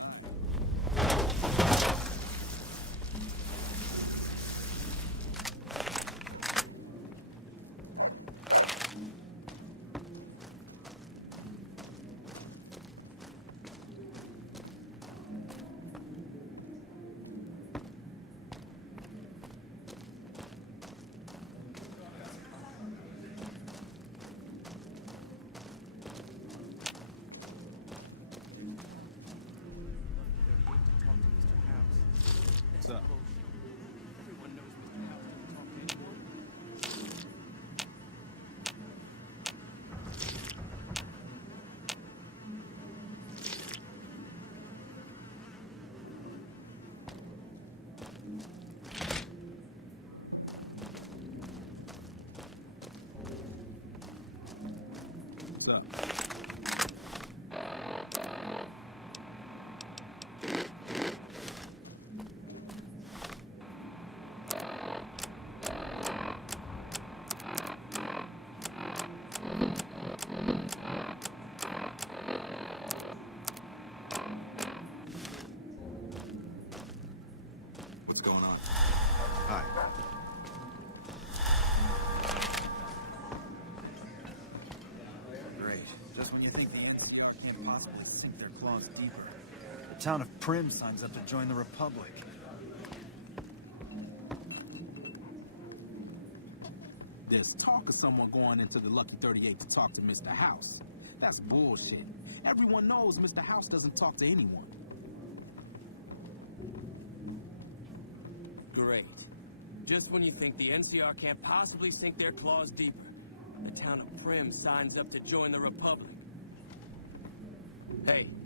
Aye. What's up? What's going on? Hi. Great. Just when you think the NCR can't possibly sink their claws deeper. The town of Prim signs up to join the Republic. There's talk of someone going into the Lucky 38 to talk to Mr. House. That's bullshit. Everyone knows Mr. House doesn't talk to anyone. Great. Just when you think the NCR can't possibly sink their claws deeper, the town of Prim signs up to join the Republic. Hey.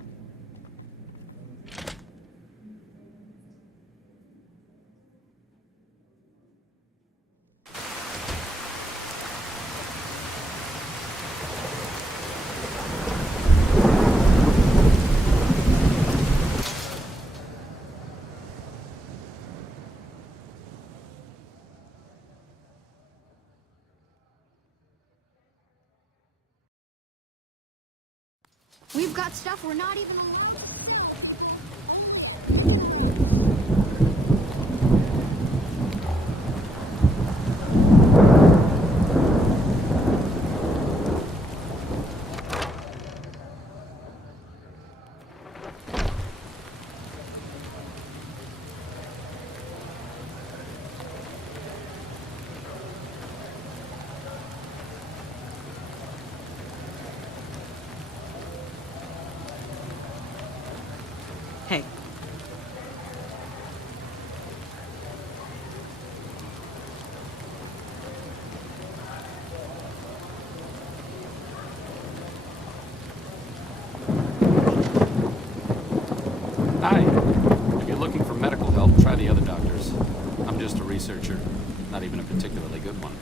We've got stuff we're not even allowed to sell, people. Only at Mick and Ralph's. Hey. Hi. If you're looking for medical help, try the other doctors. I'm just a researcher, not even a particularly good one.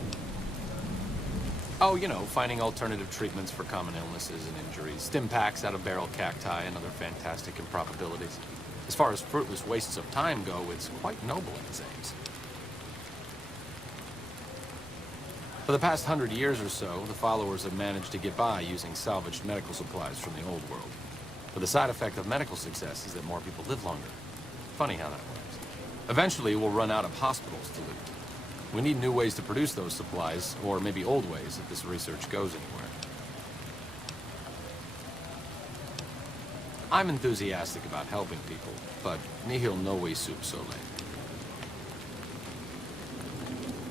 Oh, you know, finding alternative treatments for common illnesses and injuries, stim packs out of barrel cacti, and other fantastic improbabilities. As far as fruitless wastes of time go, it's quite noble in its aims. For the past 100 years or so, the followers have managed to get by using salvaged medical supplies from the old world. But the side effect of medical success is that more people live longer. Funny how that works. Eventually, we'll run out of hospitals to live in. We need new ways to produce those supplies, or maybe old ways if this research goes anywhere. I'm enthusiastic about helping people, but nihil novi sum sole.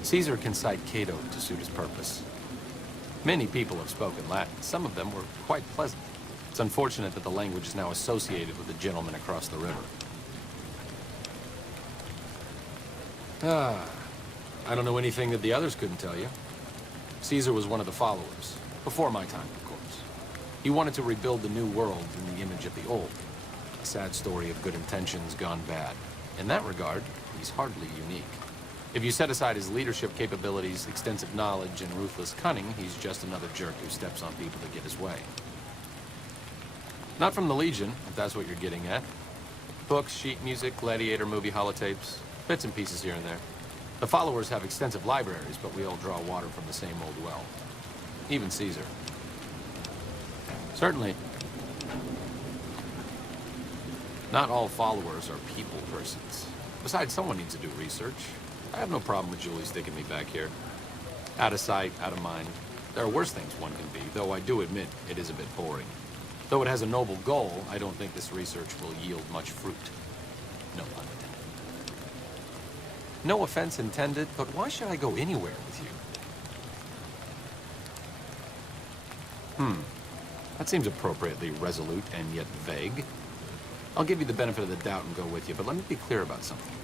Caesar can cite Cato to suit his purpose. Many people have spoken Latin. Some of them were quite pleasant. It's unfortunate that the language is now associated with the gentleman across the river. I don't know anything that the others couldn't tell you. Caesar was one of the followers, before my time, of course. He wanted to rebuild the new world in the image of the old. A sad story of good intentions gone bad. In that regard, he's hardly unique. If you set aside his leadership capabilities, extensive knowledge, and ruthless cunning, he's just another jerk who steps on people to get his way. Not from the Legion, if that's what you're getting at. Books, sheet music, gladiator movie holotapes, bits and pieces here and there. The followers have extensive libraries, but we all draw water from the same old well. Even Caesar. Certainly. Not all followers are people persons. Besides, someone needs to do research. I have no problem with Julie sticking me back here. Out of sight, out of mind. There are worse things one can be, though I do admit it is a bit boring. Though it has a noble goal, I don't think this research will yield much fruit. No pun intended. No offense intended, but why should I go anywhere with you? That seems appropriately resolute and yet vague. I'll give you the benefit of the doubt and go with you, but let me be clear about something.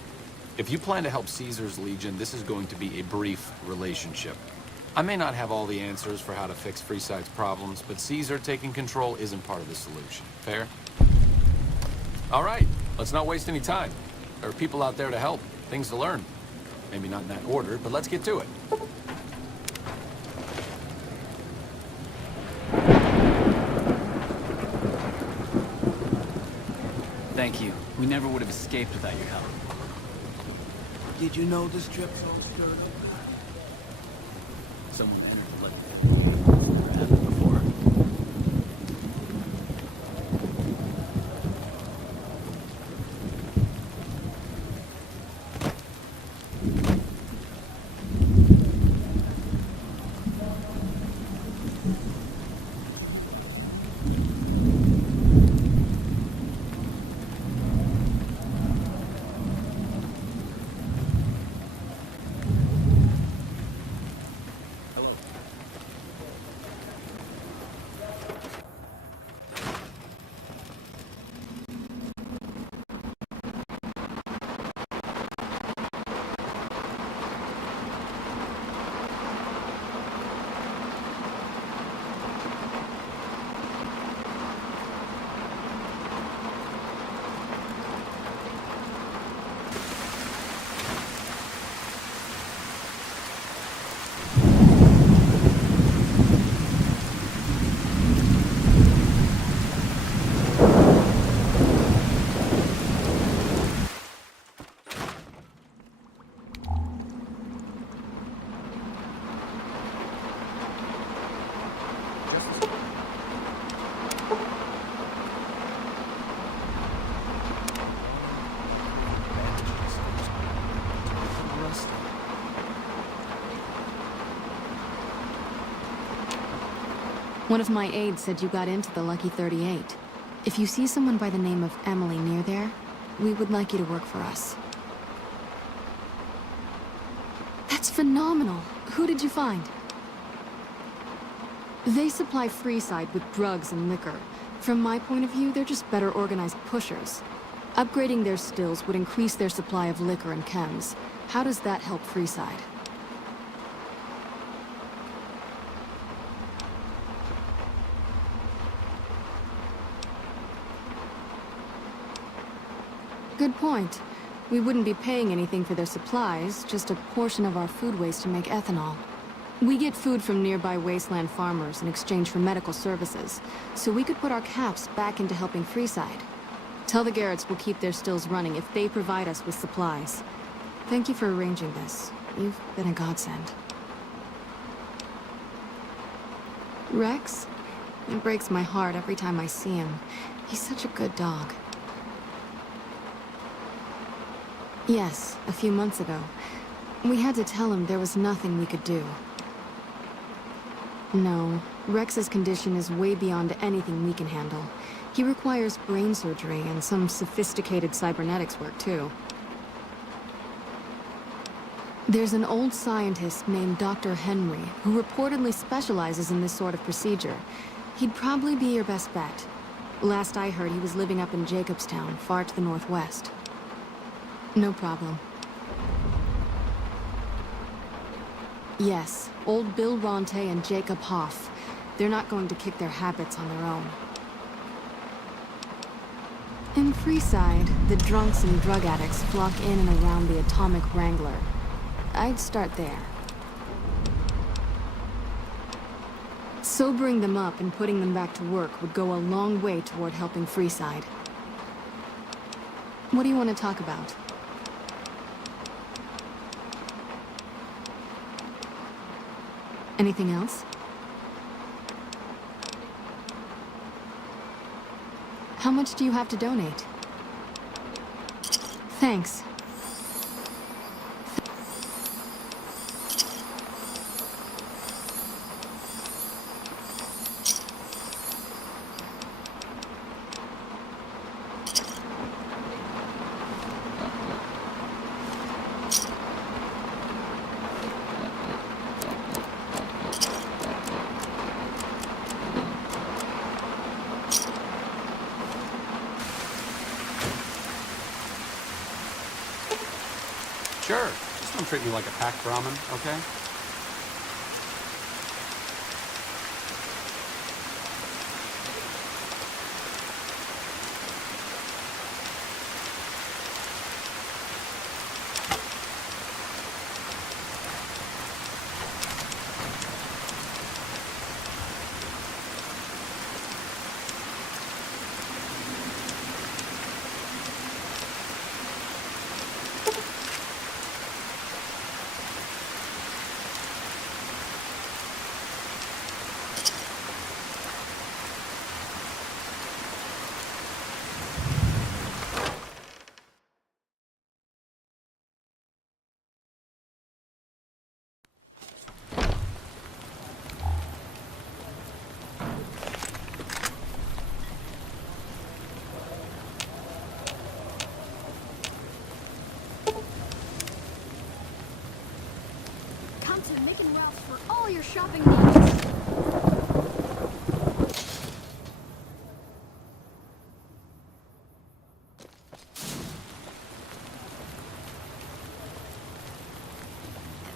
If you plan to help Caesar's Legion, this is going to be a brief relationship. I may not have all the answers for how to fix Freeside's problems, but Caesar taking control isn't part of the solution. Fair? All right, let's not waste any time. There are people out there to help, things to learn. Maybe not in that order, but let's get to it. Thank you. We never would have escaped without your help. Did you know the strip's all stirred up lately? Someone entered the Lucky 38. It's never happened before. Did you hear about Hanlon? What a blow. Hello. Just as... The warning, my covert bandaging skills are a little rusty. One of my aides said you got into the Lucky 38. If you see someone by the name of Emily near there, we would like you to work for us. That's phenomenal! Who did you find? They supply Freeside with drugs and liquor. From my point of view, they're just better organized pushers. Upgrading their stills would increase their supply of liquor and chems. How does that help Freeside? Good point. We wouldn't be paying anything for their supplies, just a portion of our food waste to make ethanol. We get food from nearby wasteland farmers in exchange for medical services, so we could put our caps back into helping Freeside. Tell the Garretts we'll keep their stills running if they provide us with supplies. Thank you for arranging this. You've been a godsend. Rex? It breaks my heart every time I see him. He's such a good dog. Yes, a few months ago. We had to tell him there was nothing we could do. No, Rex's condition is way beyond anything we can handle. He requires brain surgery and some sophisticated cybernetics work, too. There's an old scientist named Dr. Henry who reportedly specializes in this sort of procedure. He'd probably be your best bet. Last I heard, he was living up in Jacobstown, far to the northwest. No problem. Yes, old Bill Ronte and Jacob Hoff. They're not going to kick their habits on their own. In Freeside, the drunks and drug addicts flock in and around the Atomic Wrangler. I'd start there. Sobering them up and putting them back to work would go a long way toward helping Freeside. What do you want to talk about? Anything else? How much do you have to donate? Thanks. Sure. Just don't treat me like a packed Brahmin, okay? Come to Mick and Ralph's for all your shopping needs.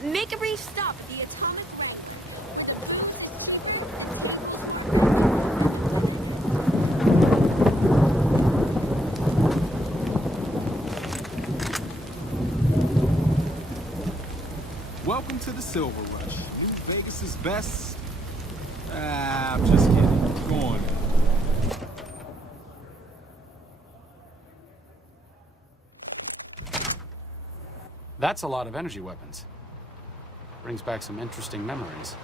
Make a brief stop at the Atomic Wrangler, where the booze is cheaper, the table's more friendly, and the women Welcome to the Silver Rush. New Vegas's best. I'm just kidding. Go on. That's a lot of energy weapons. Brings back some interesting memories.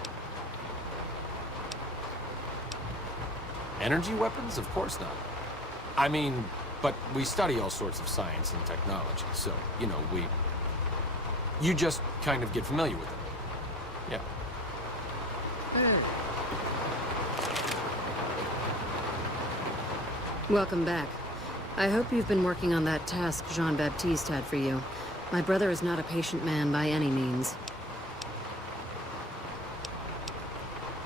Energy weapons? Of course not. I mean, but we study all sorts of science and technology, so, you know, you just kind of get familiar with it. Yeah. Hey. Welcome back. I hope you've been working on that task Jean-Baptiste had for you. My brother is not a patient man by any means.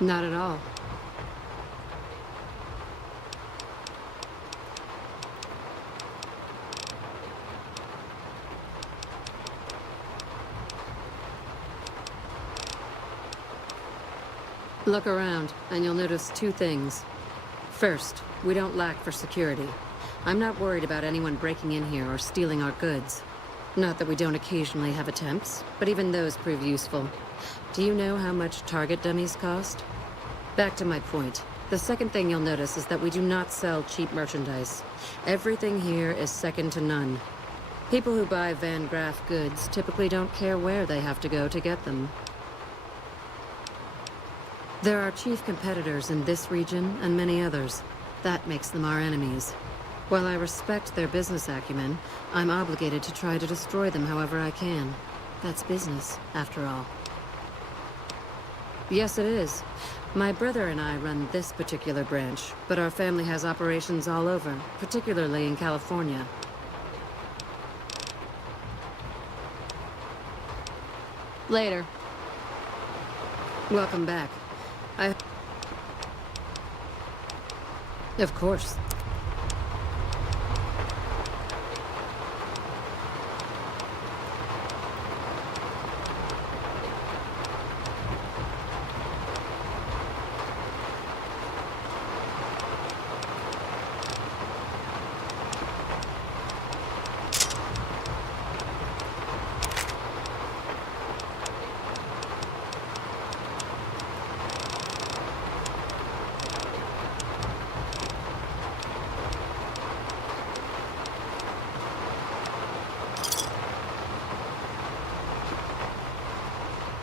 Not at all. Look around, and you'll notice two things. First, we don't lack for security. I'm not worried about anyone breaking in here or stealing our goods. Not that we don't occasionally have attempts, but even those prove useful. Do you know how much target dummies cost? Back to my point. The second thing you'll notice is that we do not sell cheap merchandise. Everything here is second to none. People who buy Van Graff goods typically don't care where they have to go to get them. There are chief competitors in this region and many others. That makes them our enemies. While I respect their business acumen, I'm obligated to try to destroy them however I can. That's business, after all. Yes, it is. My brother and I run this particular branch, but our family has operations all over, particularly in California. Later. Welcome back. Of course.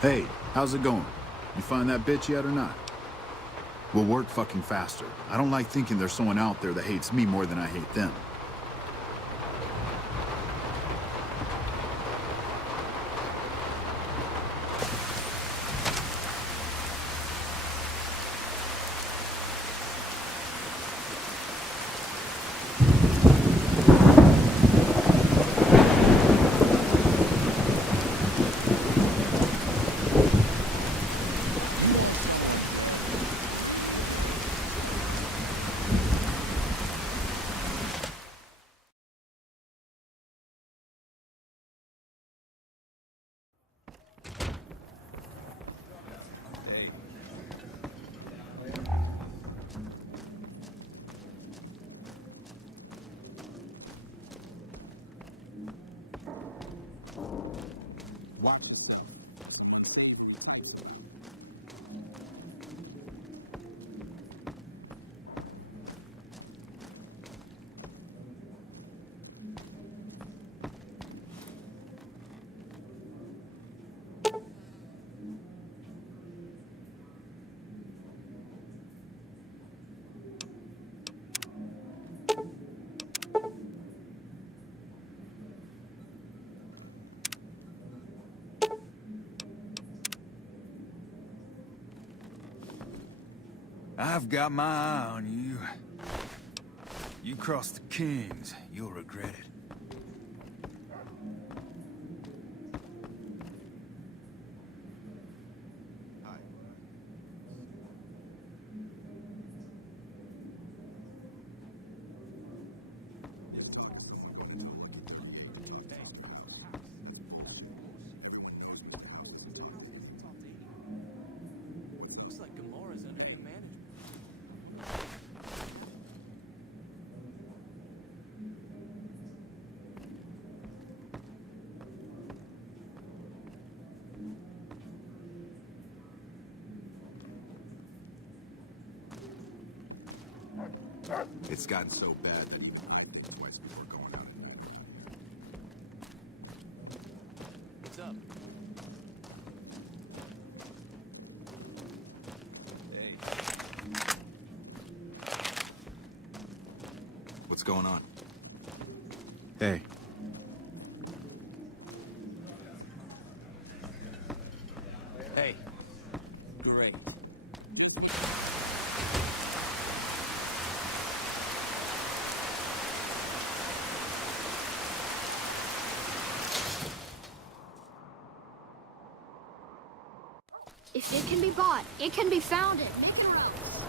Hey, how's it going? You find that bitch yet or not? We'll work fucking faster. I don't like thinking there's someone out there that hates me more than I hate them. someone dead? Really dead? Hey. Watch yourself. There's some unsavory types about. I've got my eye on you. You cross the Kings, you'll regret it. There's talk of someone going into the Lucky 38 to talk to Mr. House. That's bullshit. Everyone knows Mr. House doesn't talk to anyone. What's up? Hey. It's gotten so bad that even I think twice before going out at night around here. Hey. What's going on? Hey. Hey. Great. Just when... If it can be bought, it can be found at Mick and Ralph's.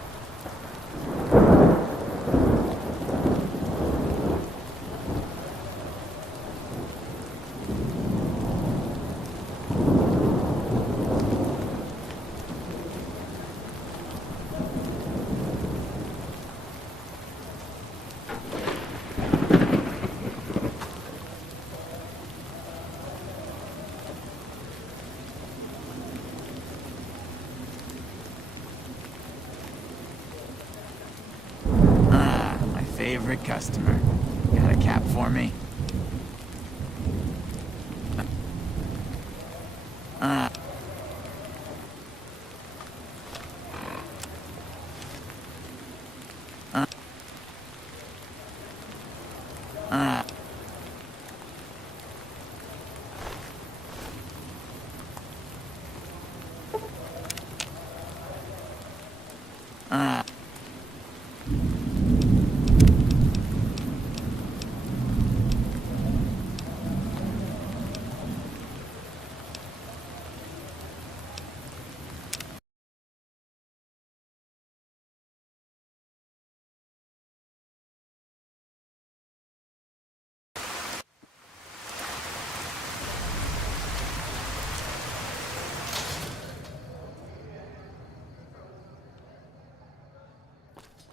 Favorite customer. Got a cap for me?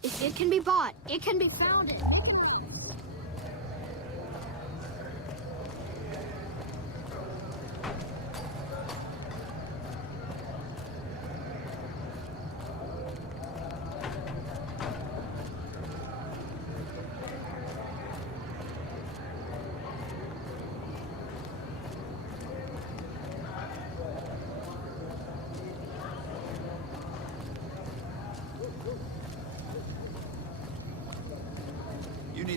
If it can be bought, it can be found at Mick and Ralph's.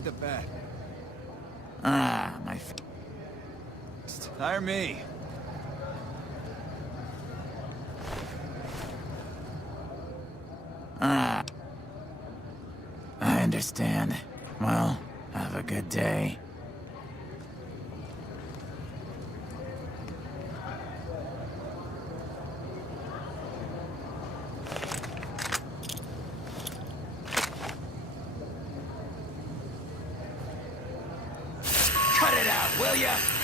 The bag. My Hire me. I understand. Well, have a good day. will ya?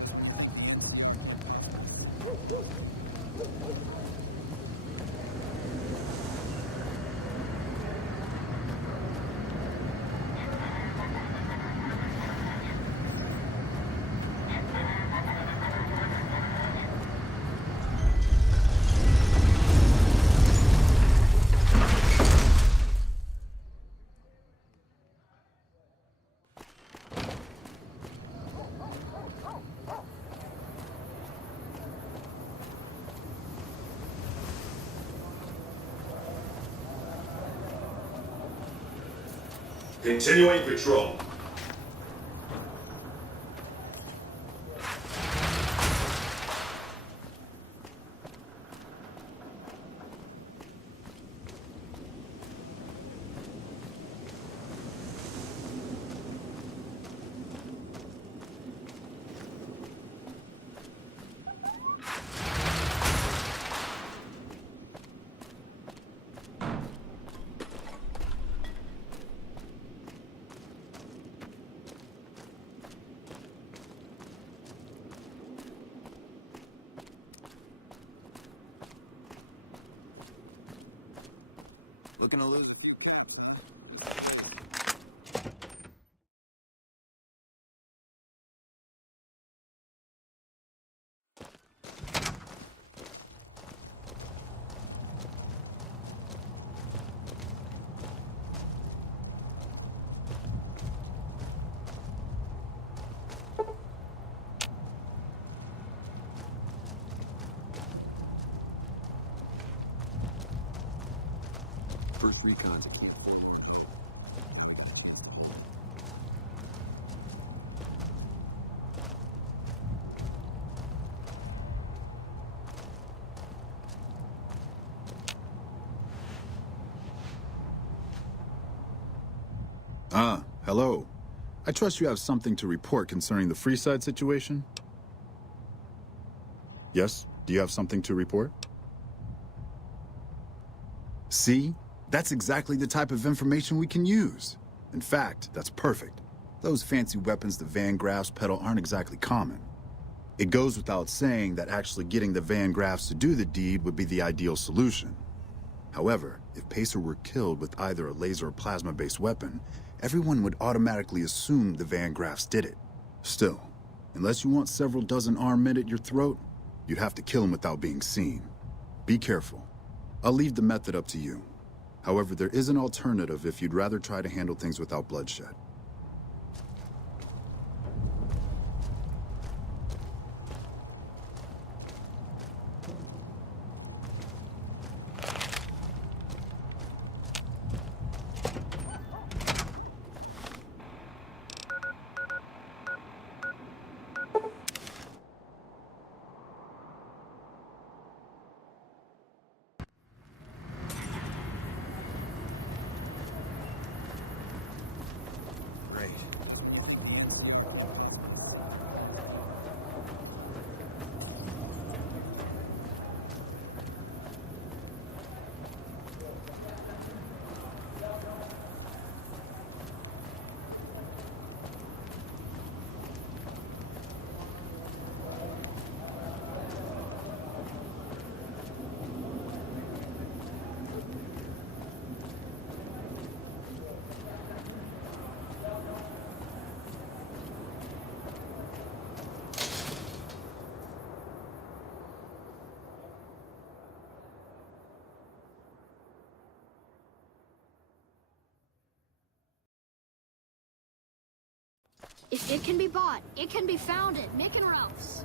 Just when you think the NCR can't possibly sink their claws deeper. Continuing patrol. Looking to lose a few caps, huh? Just the place. First recon's at Camp Forlorn Hope. Now we got a chance to hold it. Hello. I trust you have something to report concerning the Freeside situation? Yes? Do you have something to report? See? That's exactly the type of information we can use. In fact, that's perfect. Those fancy weapons the Van Graffs peddle aren't exactly common. It goes without saying that actually getting the Van Graffs to do the deed would be the ideal solution. However, if Pacer were killed with either a laser or plasma-based weapon, everyone would automatically assume the Van Graffs did it. Still, unless you want several dozen armed men at your throat, you'd have to kill him without being seen. Be careful. I'll leave the method up to you. However, there is an alternative if you'd rather try to handle things without bloodshed. Great. Just when you think the NCR can't possibly sink their claws deeper. If it can be bought, it can be found at Mick and Ralph's.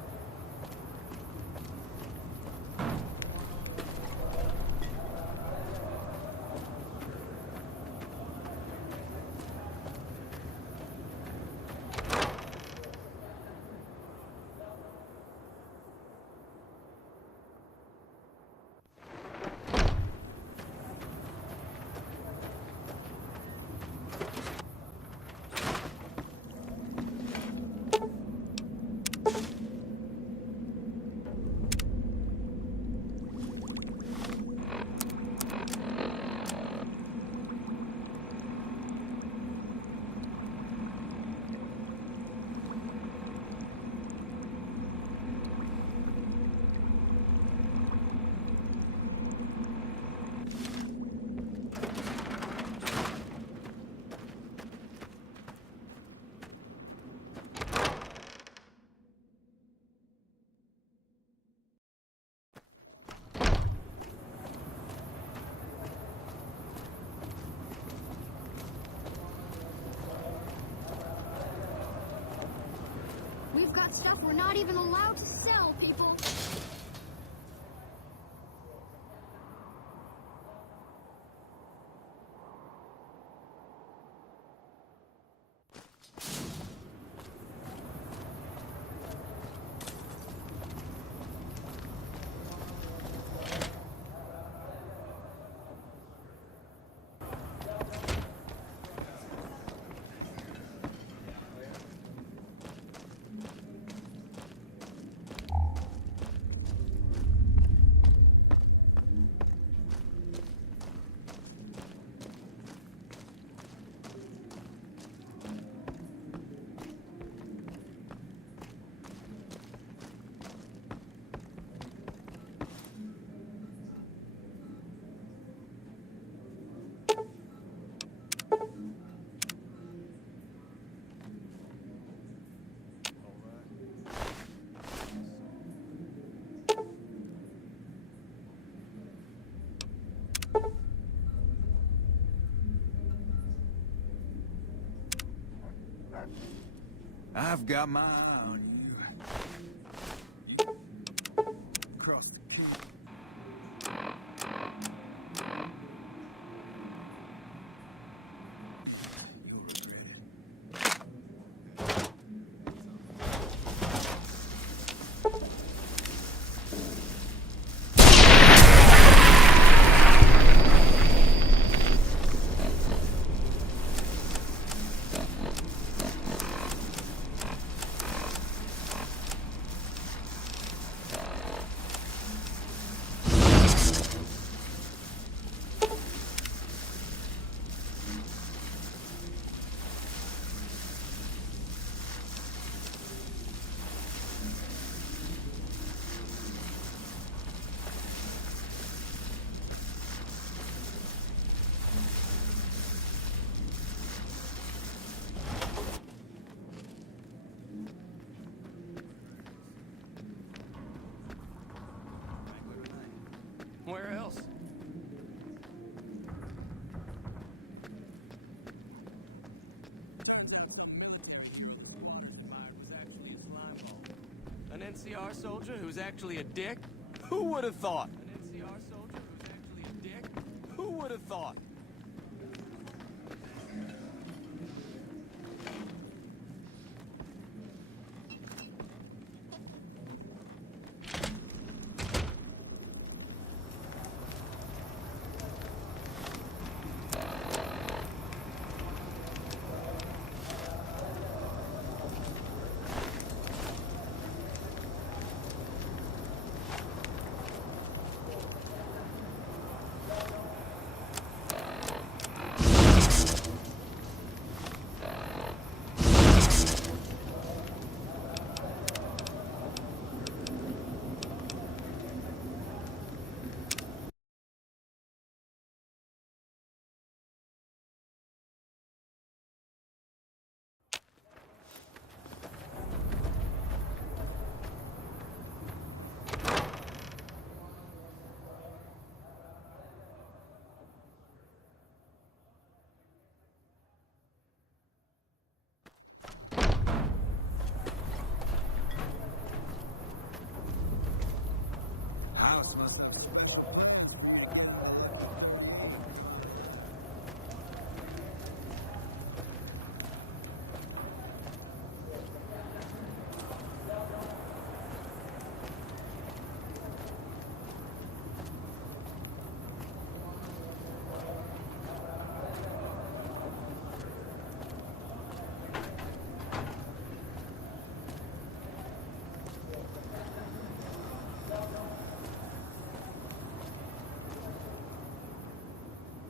We've got stuff we're not even allowed to sell, people. I've got my eye on you. You cross the king. You'll regret it. Turns out some military hero the squatters admired was actually a slime ball. An NCR soldier who's actually a dick? Who would have thought? Who would have thought? House must have special plans for you to get into the Lucky 38 and come out alive.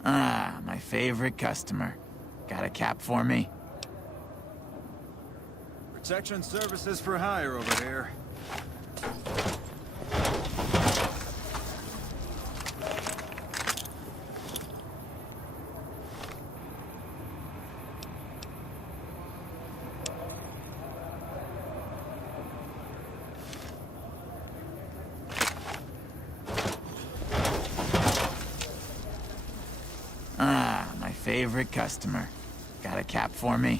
Ah, my favorite customer. Got a cap for me? Section services for hire over here. Ah, my favorite customer. Got a cap for me?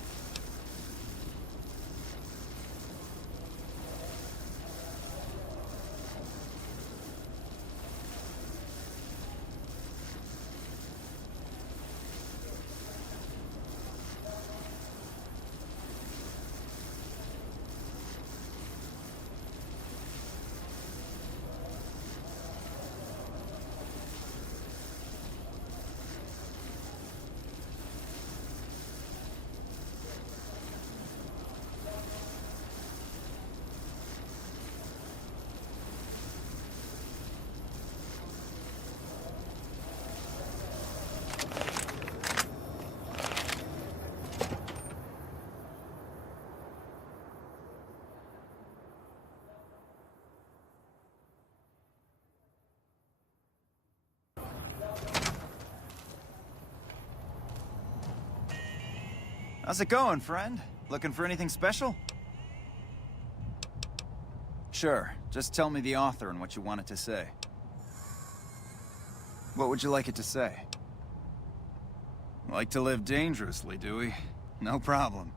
How's it going, friend? Looking for anything special? Sure. Just tell me the author and what you want it to say. What would you like it to say? Like to live dangerously, do we? No problem.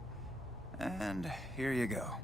And here you go.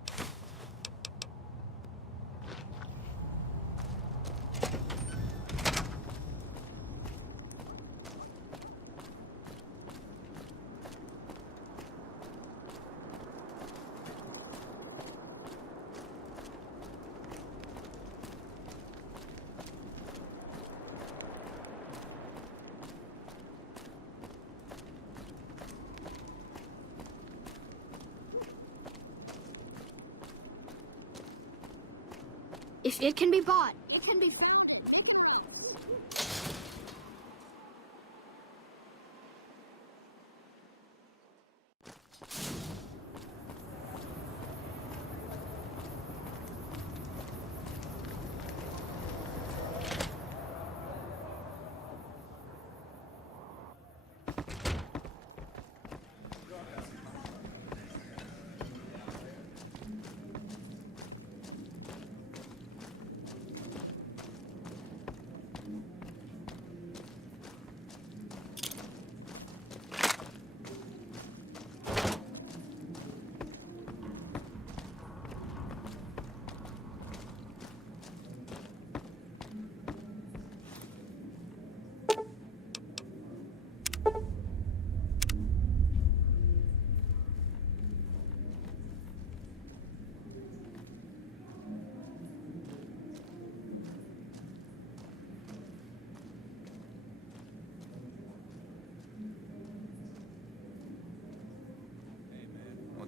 If it can be bought, it can be found at Mick and Ralph's.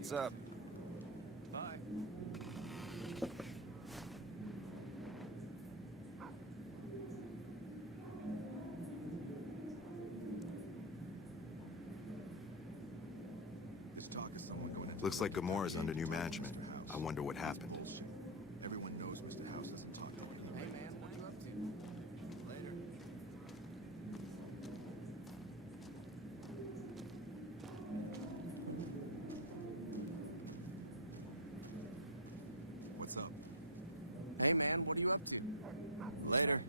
What's up? Bye. There's talk of someone going into... Looks like Gamora's under new management. I wonder what happened. Bullshit. Everyone knows Mr. House doesn't talk to anyone. What's up? Hey man, what are you up to? Later.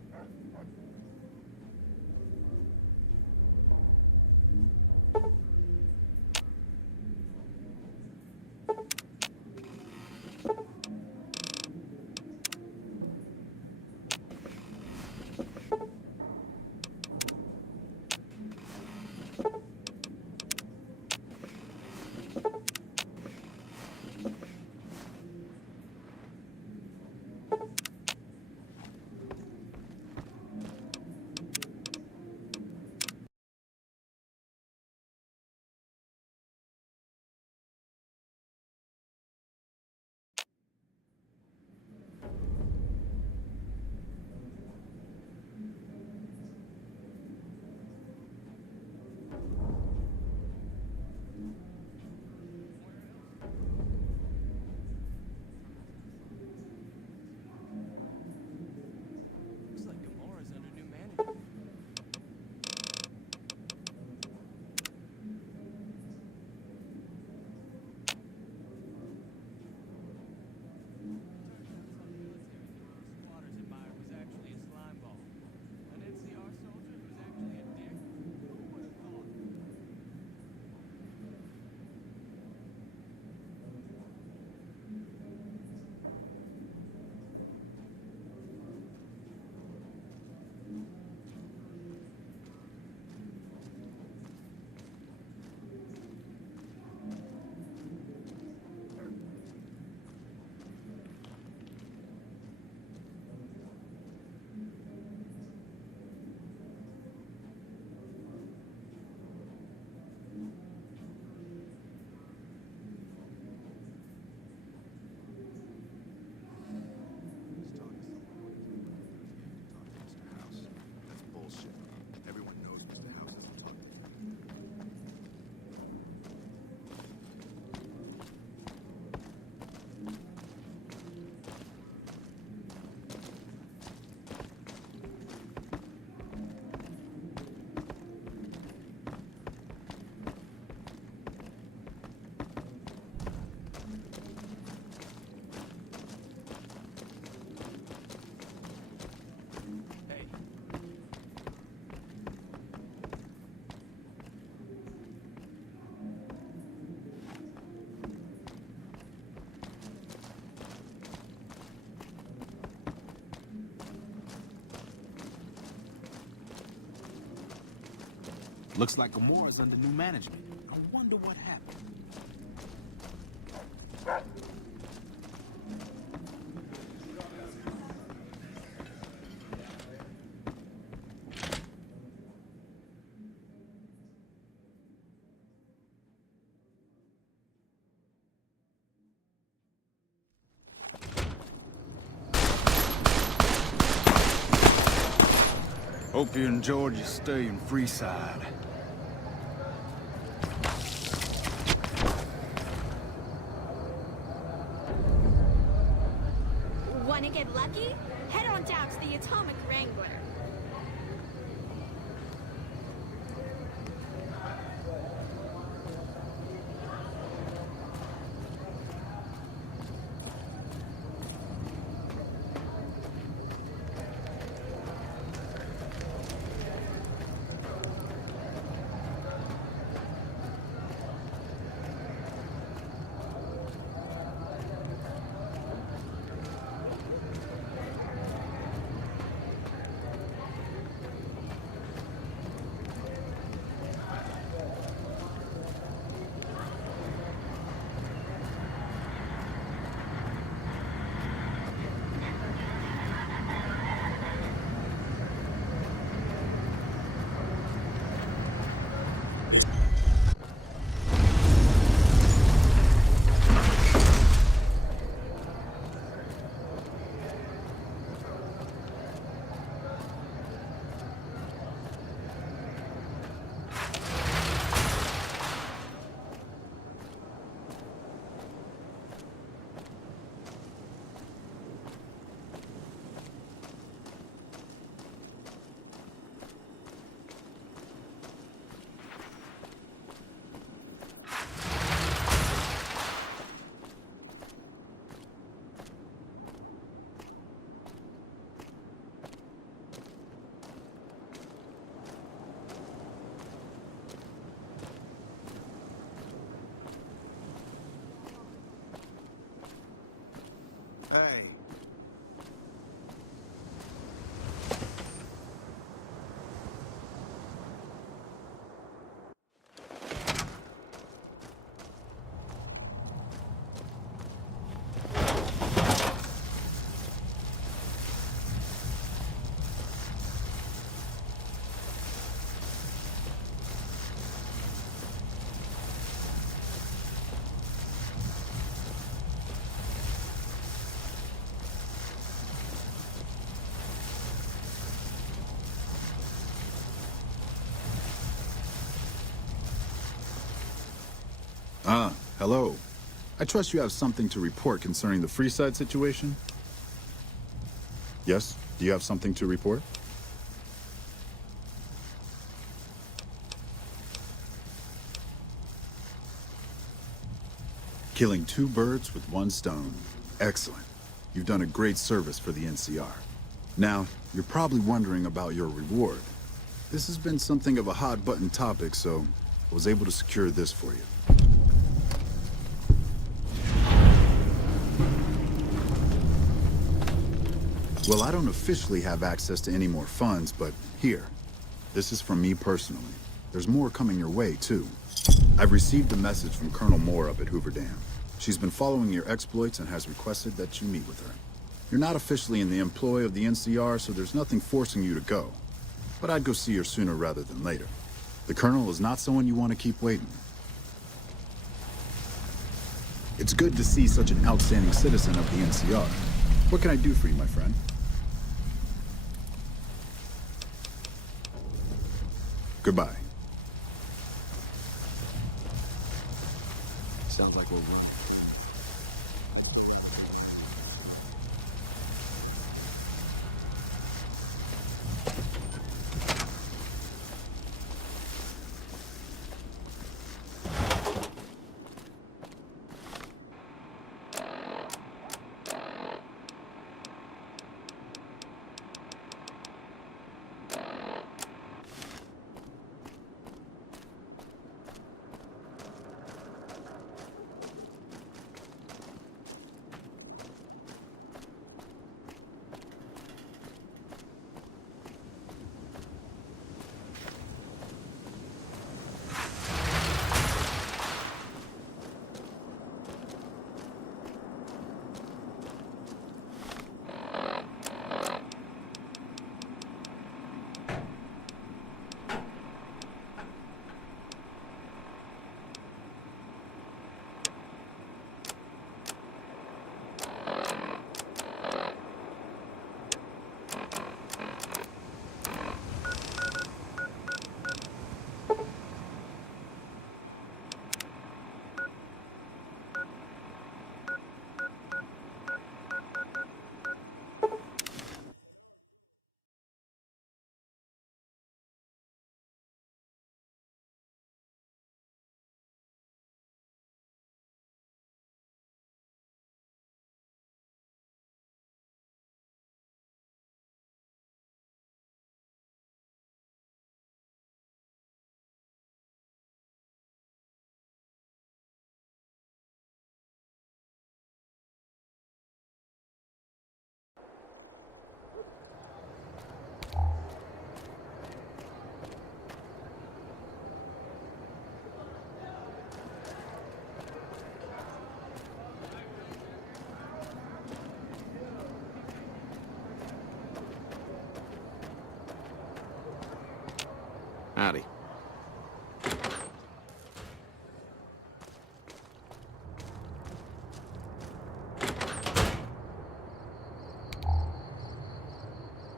Bullshit. Everyone knows Mr. House doesn't talk to anyone. Looks like Gamora's under new management. I wonder what happened. Hope you enjoyed your stay in Freeside. Wanna get lucky? Head on down to the Atomic Wrangler. Hey. Hello. I trust you have something to report concerning the Freeside situation? Yes? Do you have something to report? Killing two birds with one stone. Excellent. You've done a great service for the NCR. Now, you're probably wondering about your reward. This has been something of a hot-button topic, so I was able to secure this for you. Well, I don't officially have access to any more funds, but here. This is from me personally. There's more coming your way, too. I've received a message from Colonel Moore up at Hoover Dam. She's been following your exploits and has requested that you meet with her. You're not officially in the employ of the NCR, so there's nothing forcing you to go. But I'd go see her sooner rather than later. The Colonel is not someone you want to keep waiting. It's good to see such an outstanding citizen of the NCR. What can I do for you, my friend? Goodbye. Sounds like we're running prim now. I'd still rather take my leave at the Strip. First recon. Howdy.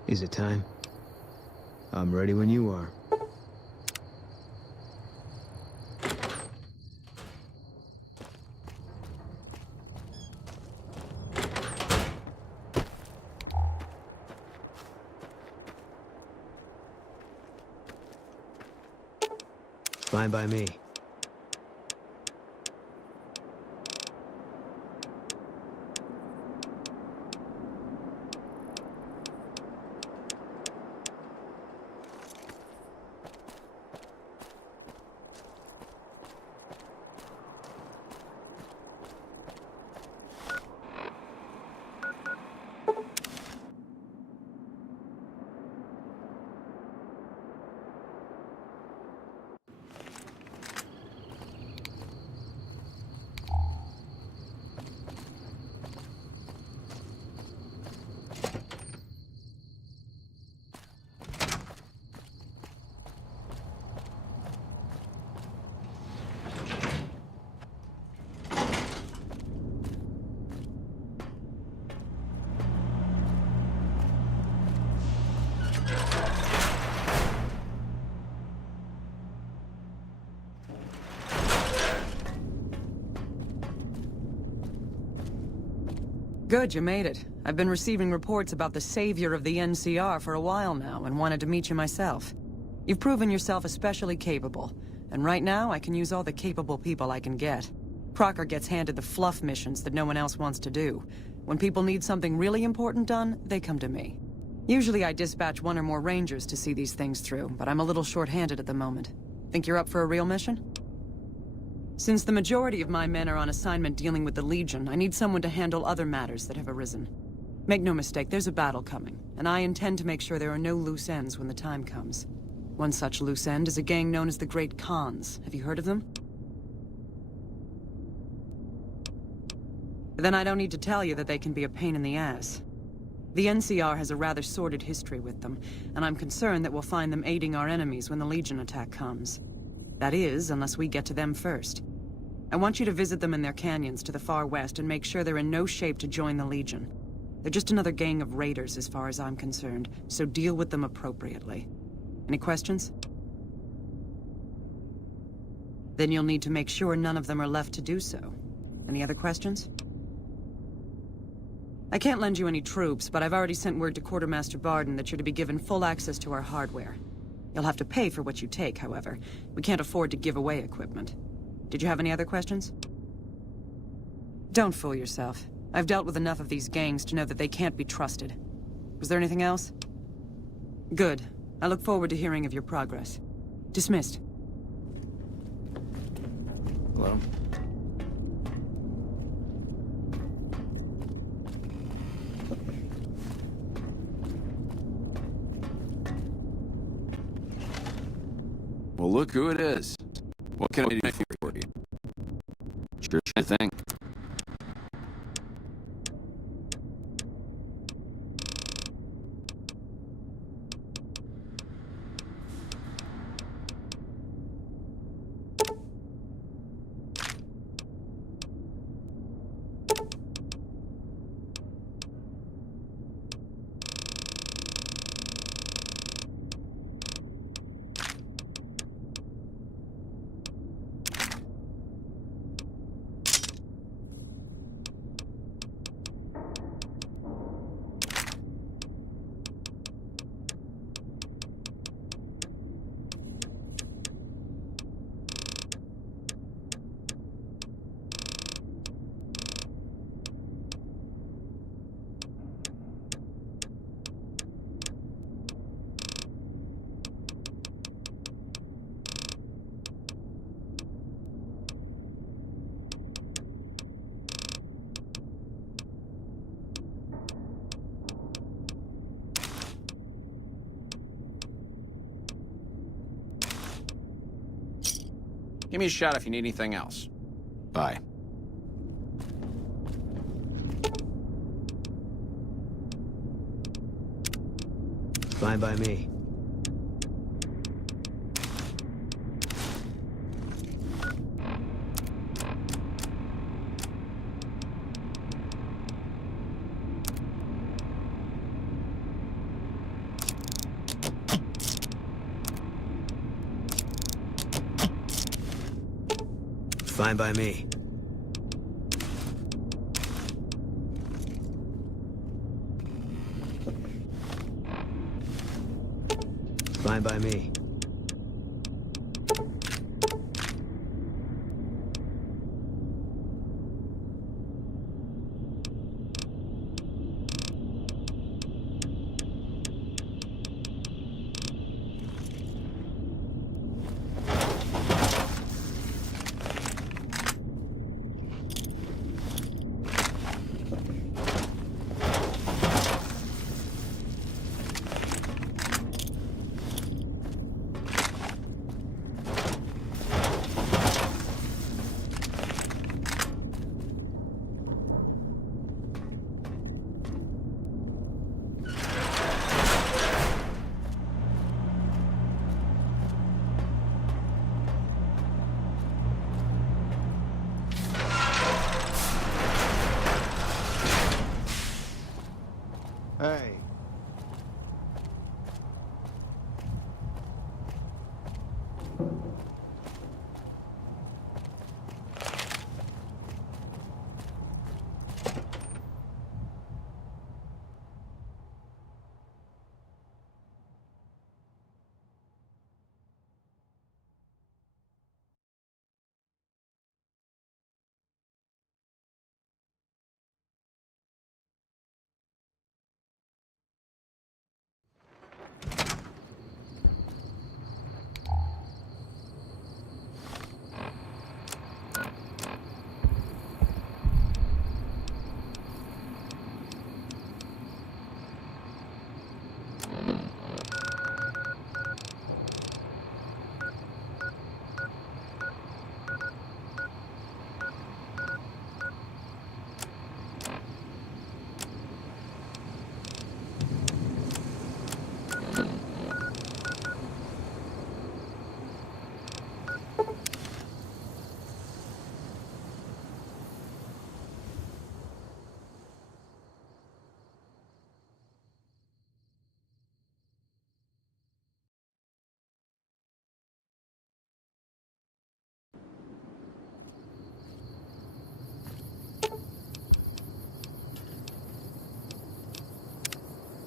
Is it time? I'm ready when you are. Fine by me. Good, you made it. I've been receiving reports about the savior of the NCR for a while now, and wanted to meet you myself. You've proven yourself especially capable, and right now I can use all the capable people I can get. Crocker gets handed the fluff missions that no one else wants to do. When people need something really important done, they come to me. Usually I dispatch one or more rangers to see these things through, but I'm a little short-handed at the moment. Think you're up for a real mission? Since the majority of my men are on assignment dealing with the Legion, I need someone to handle other matters that have arisen. Make no mistake, there's a battle coming, and I intend to make sure there are no loose ends when the time comes. One such loose end is a gang known as the Great Khans. Have you heard of them? Then I don't need to tell you that they can be a pain in the ass. The NCR has a rather sordid history with them, and I'm concerned that we'll find them aiding our enemies when the Legion attack comes. That is, unless we get to them first. I want you to visit them in their canyons to the far west and make sure they're in no shape to join the Legion. They're just another gang of raiders as far as I'm concerned, so deal with them appropriately. Any questions? Then you'll need to make sure none of them are left to do so. Any other questions? I can't lend you any troops, but I've already sent word to Quartermaster Barden that you're to be given full access to our hardware. You'll have to pay for what you take, however. We can't afford to give away equipment. Did you have any other questions? Don't fool yourself. I've dealt with enough of these gangs to know that they can't be trusted. Was there anything else? Good. I look forward to hearing of your progress. Dismissed. Hello? Well, look who it is. What can I do for you? Sure thing. Give me a shout if you need anything else. Bye. Fine by me. Fine by me. Fine by me.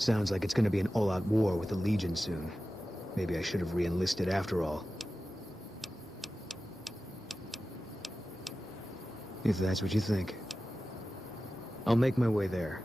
Sounds like it's gonna be an all-out war with the Legion soon. Maybe I should have re-enlisted after all. If that's what you think. I'll make my way there.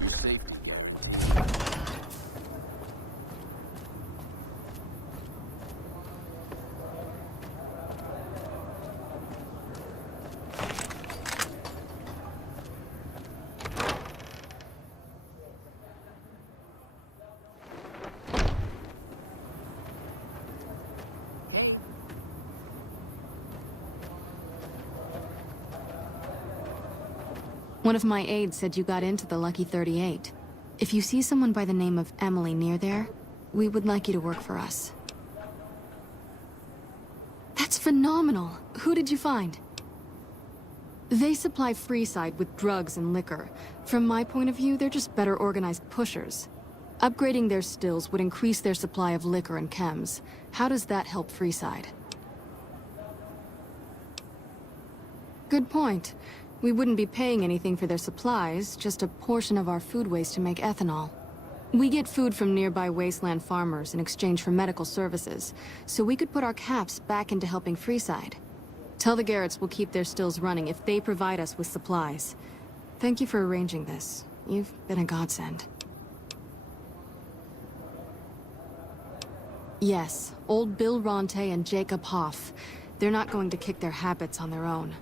Your safety guaranteed. Hey. One of my aides said you got into the Lucky 38. If you see someone by the name of Emily near there, we would like you to work for us. That's phenomenal! Who did you find? They supply Freeside with drugs and liquor. From my point of view, they're just better organized pushers. Upgrading their stills would increase their supply of liquor and chems. How does that help Freeside? Good point. We wouldn't be paying anything for their supplies, just a portion of our food waste to make ethanol. We get food from nearby wasteland farmers in exchange for medical services, so we could put our caps back into helping Freeside. Tell the Garretts we'll keep their stills running if they provide us with supplies. Thank you for arranging this. You've been a godsend. Yes, old Bill Ronte and Jacob Hoff. They're not going to kick their habits on their own.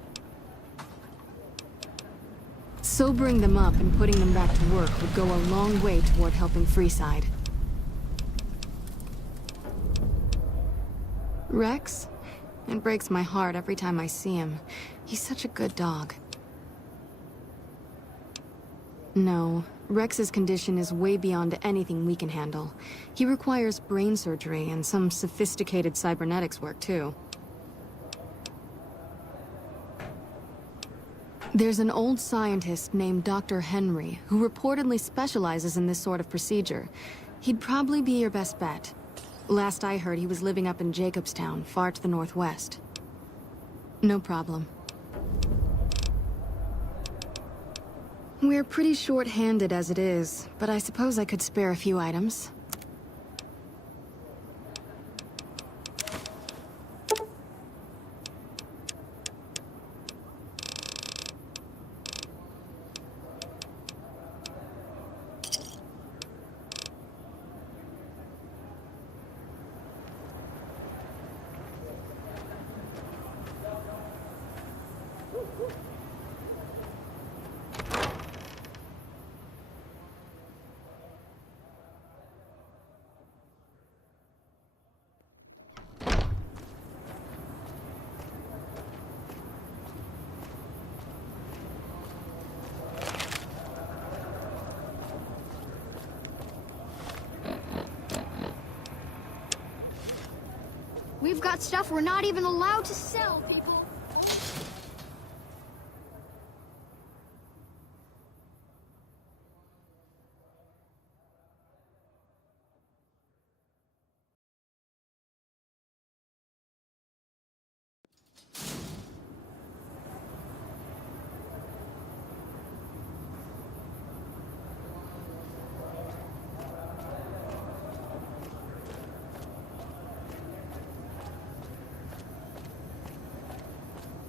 Sobering them up and putting them back to work would go a long way toward helping Freeside. Rex? It breaks my heart every time I see him. He's such a good dog. No, Rex's condition is way beyond anything we can handle. He requires brain surgery and some sophisticated cybernetics work, too. There's an old scientist named Dr. Henry who reportedly specializes in this sort of procedure. He'd probably be your best bet. Last I heard, he was living up in Jacobstown, far to the northwest. No problem. We're pretty short-handed as it is, but I suppose I could spare a few items. We've got stuff we're not even allowed to sell, people. Only...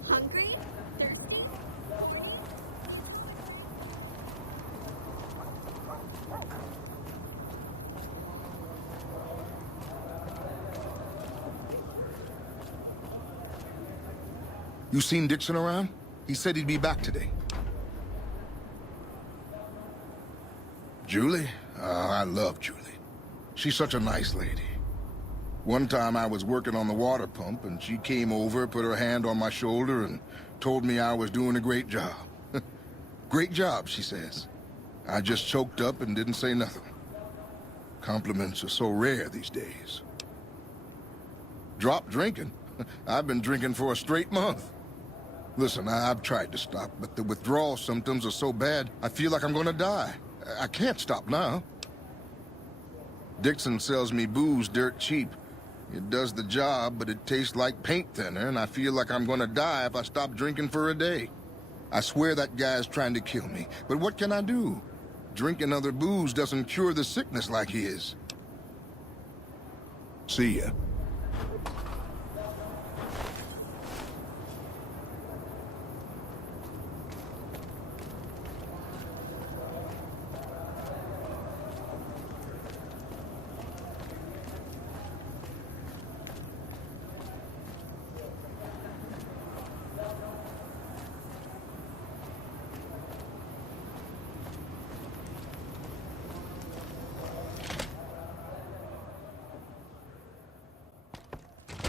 Hungry? Thirsty? Horny? The Atomic Wrangler has you You seen Dixon around? He said he'd be back today. Julie? I love Julie. She's such a nice lady. One time I was working on the water pump, and she came over, put her hand on my shoulder, and told me I was doing a great job. Great job, she says. I just choked up and didn't say nothing. Compliments are so rare these days. Drop drinking? I've been drinking for a straight month. Listen, I've tried to stop, but the withdrawal symptoms are so bad, I feel like I'm gonna die. I can't stop now. Dixon sells me booze dirt cheap. It does the job, but it tastes like paint thinner, and I feel like I'm gonna die if I stop drinking for a day. I swear that guy's trying to kill me, but what can I do? Drinking other booze doesn't cure the sickness like his. See ya.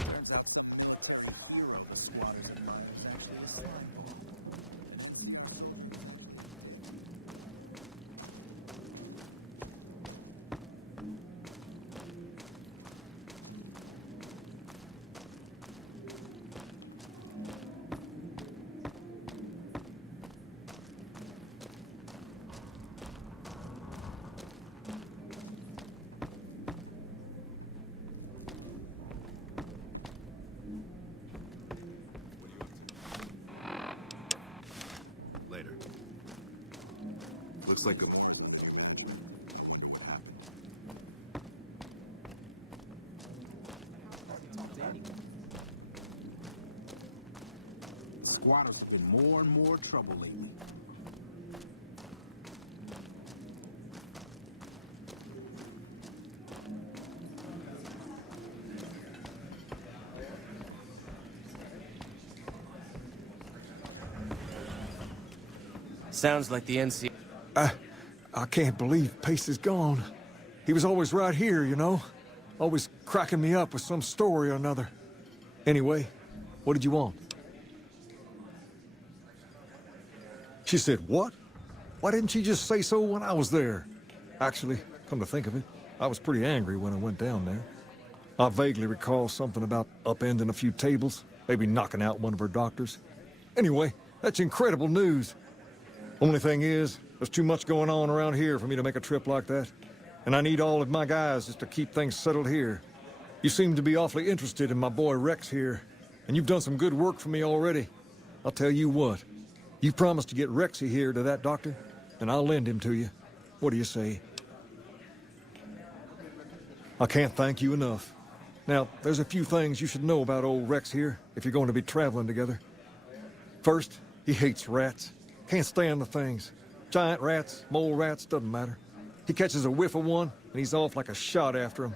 Turns out some military hero the squatters admired was actually a slimeball. An NCR soldier who's actually a dick? Looks like Gamora's under new management. I wonder what happened. The squatters have been more and more trouble lately. Sounds like the NC... I can't believe Pace is gone. He was always right here, you know? Always cracking me up with some story or another. Anyway, what did you want? She said, what? Why didn't she just say so when I was there? Actually, come to think of it, I was pretty angry when I went down there. I vaguely recall something about upending a few tables, maybe knocking out one of her doctors. Anyway, that's incredible news. Only thing is, there's too much going on around here for me to make a trip like that. And I need all of my guys just to keep things settled here. You seem to be awfully interested in my boy Rex here, and you've done some good work for me already. I'll tell you what, you promised to get Rexy here to that doctor, and I'll lend him to you. What do you say? I can't thank you enough. Now, there's a few things you should know about old Rex here, if you're going to be traveling together. First, he hates rats. Can't stand the things. Giant rats, mole rats, doesn't matter. He catches a whiff of one, and he's off like a shot after him.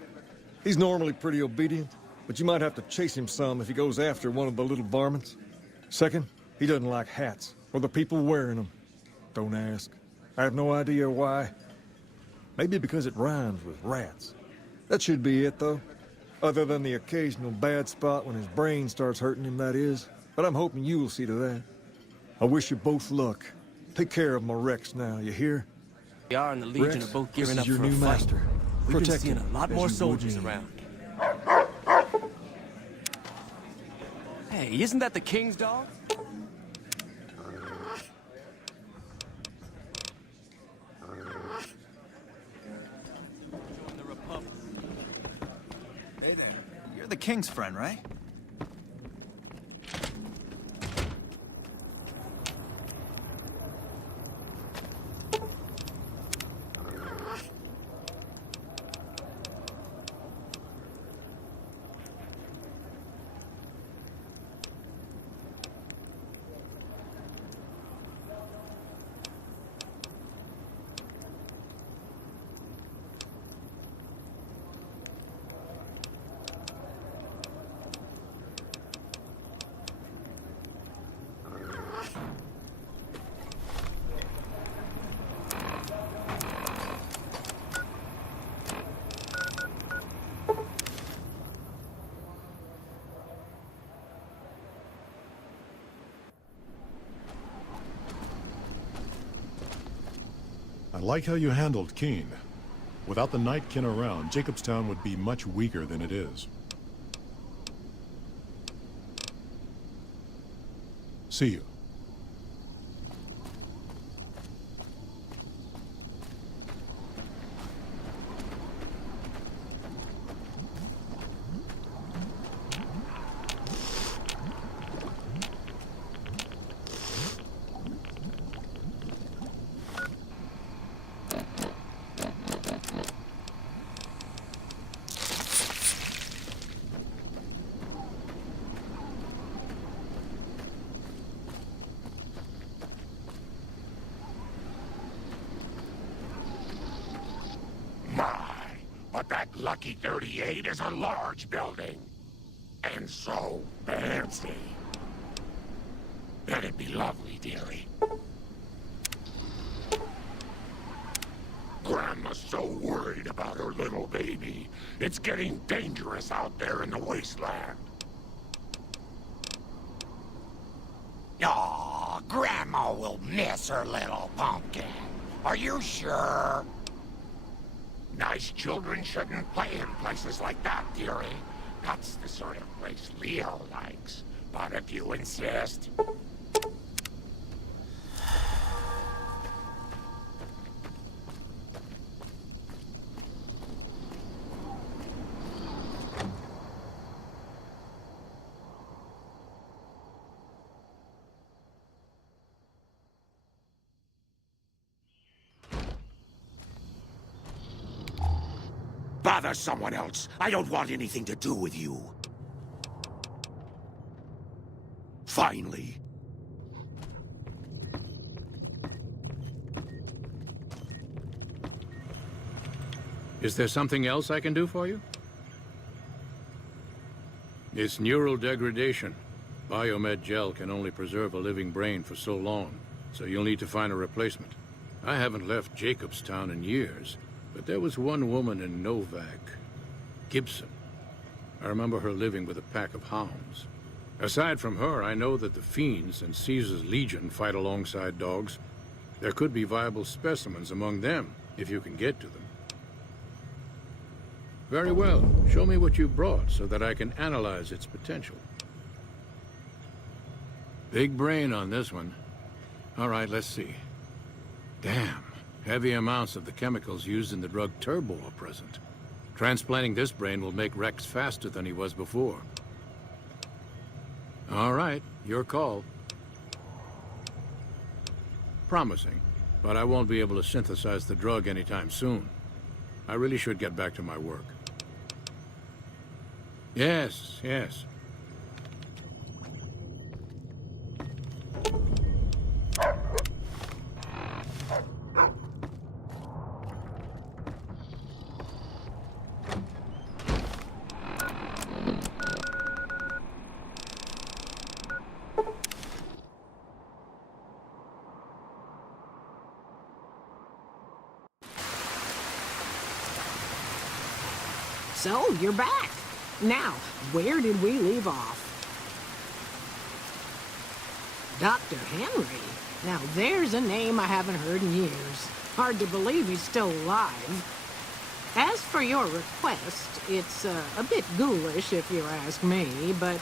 He's normally pretty obedient, but you might have to chase him some if he goes after one of the little varmints. Second, he doesn't like hats, or the people wearing them. Don't ask. I have no idea why. Maybe because it rhymes with rats. That should be it, though. Other than the occasional bad spot when his brain starts hurting him, that is. But I'm hoping you'll see to that. I wish you both luck. Take care of my Rex now, you hear? Rex, this is your new master. Protect him as you would me. Hey, isn't that the king's dog? Prim signs up to join the Republic. Hey there. You're the king's friend, right? I like how you handled Keene. Without the Nightkin around, Jacobstown would be much weaker than it is. See you. But that Lucky 38 is a large building. And so fancy. That'd be lovely, dearie. Grandma's so worried about her little baby. It's getting dangerous out there in the wasteland. Aw, Grandma will miss her little pumpkin. Are you sure? Nice children shouldn't play in places like that, dearie. That's the sort of place Leo likes. But if you insist... Bother someone else. I don't want anything to do with you. Finally. Is there something else I can do for you? It's neural degradation. Biomed gel can only preserve a living brain for so long, so you'll need to find a replacement. I haven't left Jacobstown in years. But there was one woman in Novak, Gibson. I remember her living with a pack of hounds. Aside from her, I know that the Fiends and Caesar's Legion fight alongside dogs. There could be viable specimens among them, if you can get to them. Very well. Show me what you brought so that I can analyze its potential. Big brain on this one. All right, let's see. Damn. Heavy amounts of the chemicals used in the drug Turbo are present. Transplanting this brain will make Rex faster than he was before. All right, your call. Promising, but I won't be able to synthesize the drug anytime soon. I really should get back to my work. Yes, yes. So, you're back. Now, where did we leave off? Dr. Henry? Now, there's a name I haven't heard in years. Hard to believe he's still alive. As for your request, it's a bit ghoulish if you ask me, but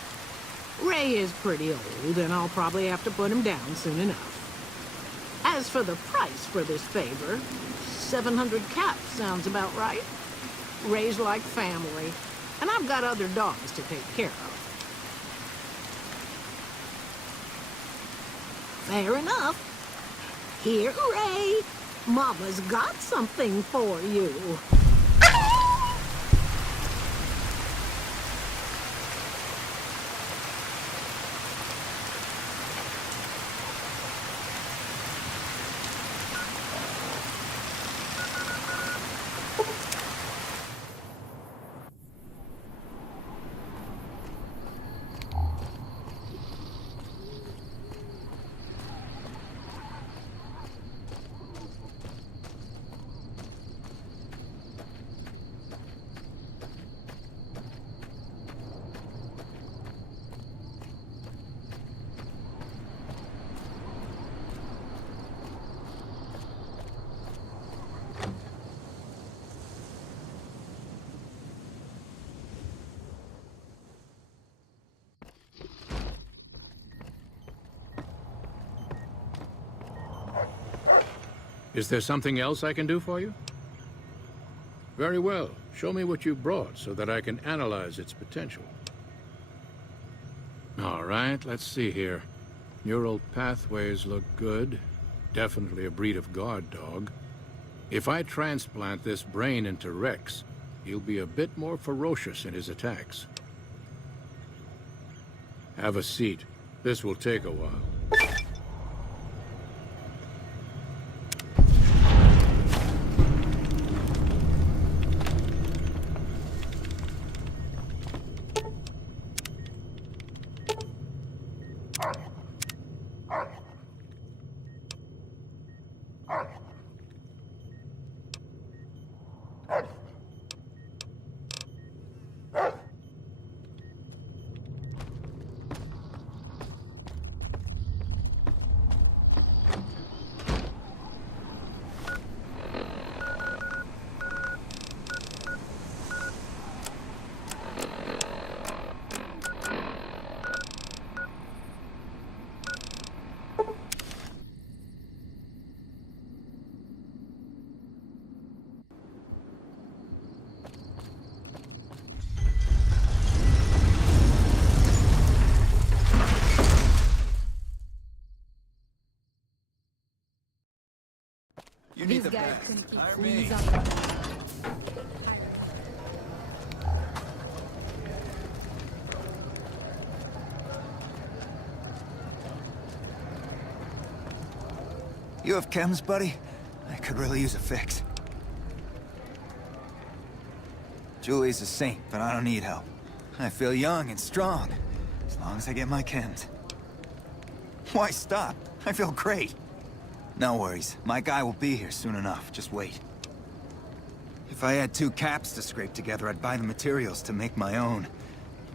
Ray is pretty old, and I'll probably have to put him down soon enough. As for the price for this favor, 700 caps sounds about right. Ray's like family, and I've got other dogs to take care of. Fair enough. Here, Ray. Mama's got something for you. Is there something else I can do for you? Very well. Show me what you brought so that I can analyze its potential. All right, let's see here. Neural pathways look good. Definitely a breed of guard dog. If I transplant this brain into Rex, he'll be a bit more ferocious in his attacks. Have a seat. This will take a while. You need the best. Hire me. Hire me. You have chems, buddy? I could really use a fix. Julie's a saint, but I don't need help. I feel young and strong, as long as I get my chems. Why stop? I feel great. No worries. My guy will be here soon enough. Just wait. If I had 2 caps to scrape together, I'd buy the materials to make my own.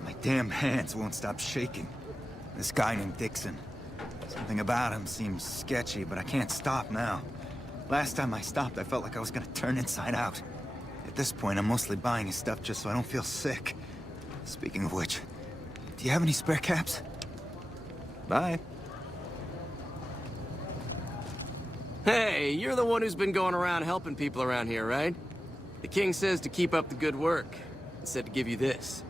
My damn hands won't stop shaking. This guy named Dixon. Something about him seems sketchy, but I can't stop now. Last time I stopped, I felt like I was gonna turn inside out. At this point, I'm mostly buying his stuff just so I don't feel sick. Speaking of which, do you have any spare caps? Bye. Hey, you're the one who's been going around helping people around here, right? The king says to keep up the good work. He said to give you this.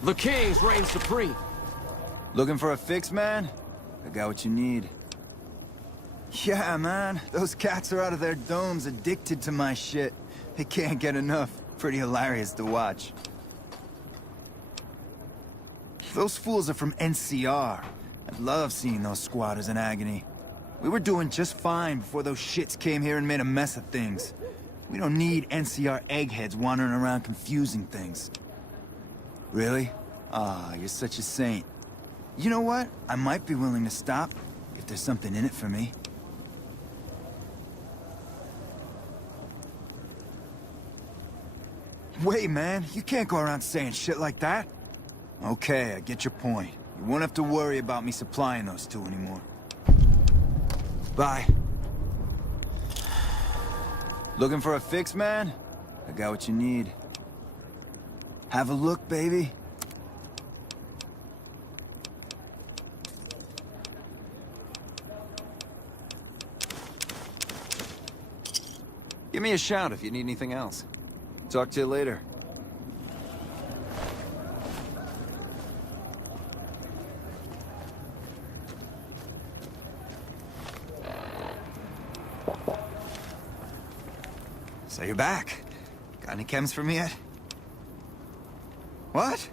The king reigns supreme. Looking for a fix, man? I got what you need. Yeah, man. Those cats are out of their domes addicted to my shit. They can't get enough. Pretty hilarious to watch. Those fools are from NCR. I love seeing those squatters in agony. We were doing just fine before those shits came here and made a mess of things. We don't need NCR eggheads wandering around confusing things. Really? Ah, you're such a saint. You know what? I might be willing to stop if there's something in it for me. Wait, man, you can't go around saying shit like that. Okay, I get your point. You won't have to worry about me supplying those two anymore. Bye. Looking for a fix, man? I got what you need. Have a look, baby. Give me a shout if you need anything else. Talk to you later. So you're back. Got any chems for me yet? What?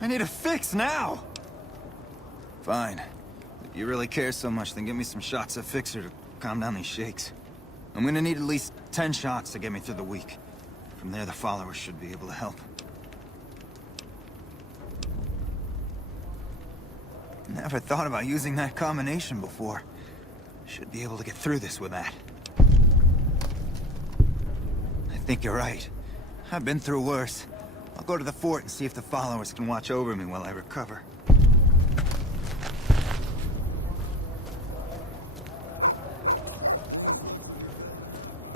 I need a fix now! Fine. If you really care so much, then give me some shots of Fixer to calm down these shakes. I'm gonna need at least 10 shots to get me through the week. From there, the followers should be able to help. Never thought about using that combination before. Should be able to get through this with that. I think you're right. I've been through worse. I'll go to the fort and see if the followers can watch over me while I recover. Things look to be building up.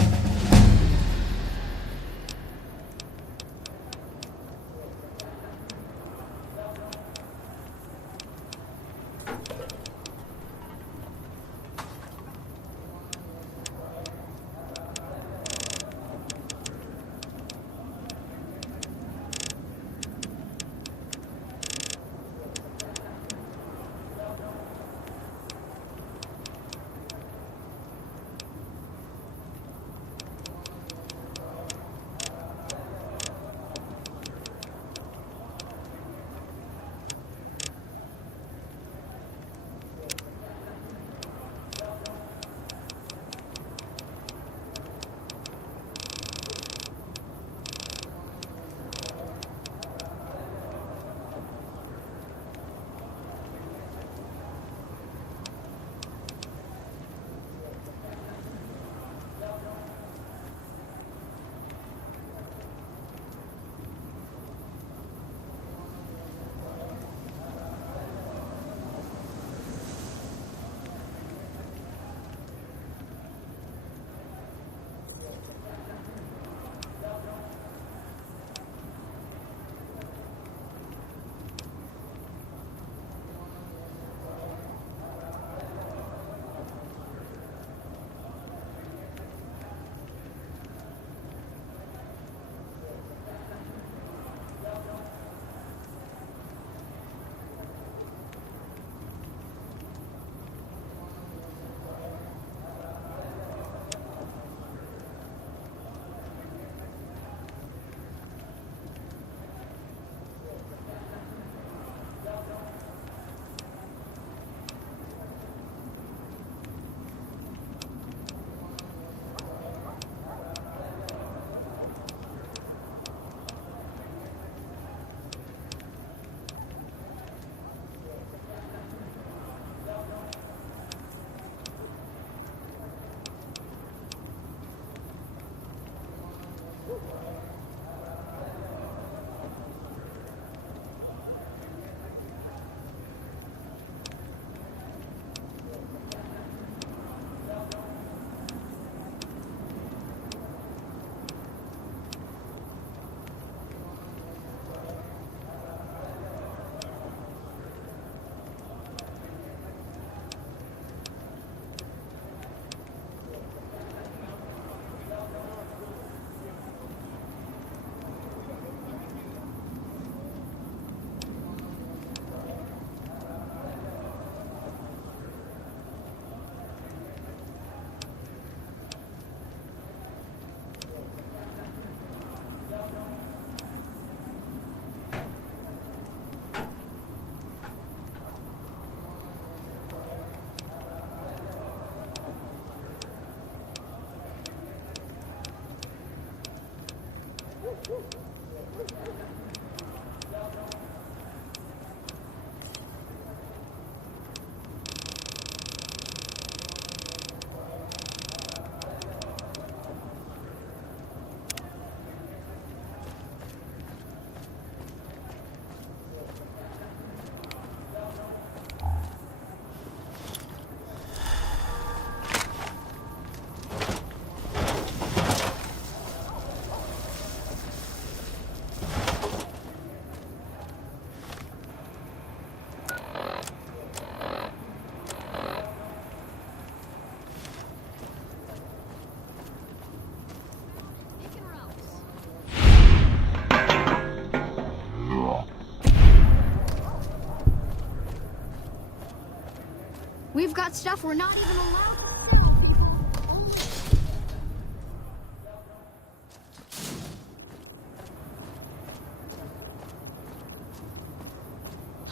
got stuff we're not even allowed to sell, people. Only...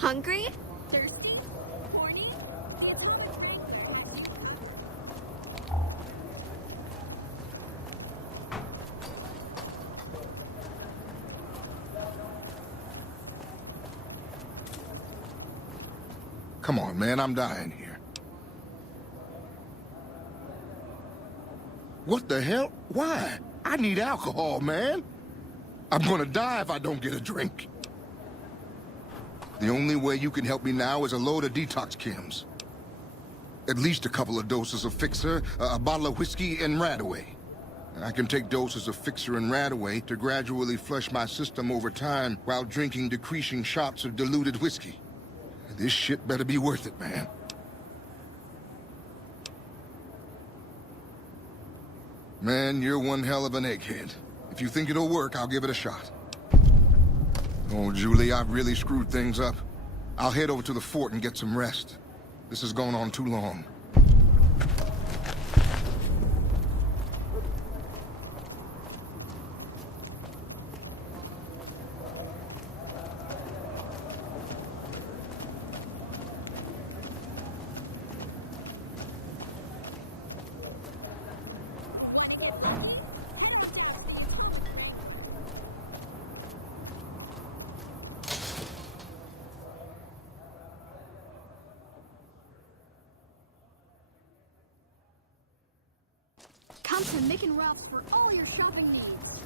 Hungry? Thirsty? Horny? The Atomic Wrangler has you covered. Come on, man, I'm dying here. What the hell? Why? I need alcohol, man. I'm gonna die if I don't get a drink. The only way you can help me now is a load of detox chems. At least a couple of doses of Fixer, a bottle of whiskey, and Radaway. I can take doses of Fixer and Radaway to gradually flush my system over time while drinking decreasing shots of diluted whiskey. This shit better be worth it, man. Man, you're one hell of an egghead. If you think it'll work, I'll give it a shot. Oh, Julie, I've really screwed things up. I'll head over to the fort and get some rest. This has gone on too long. Wanna get lucky? Head on down to the Atomic Wrangler. Come to Mick and Ralph's for all your shopping needs.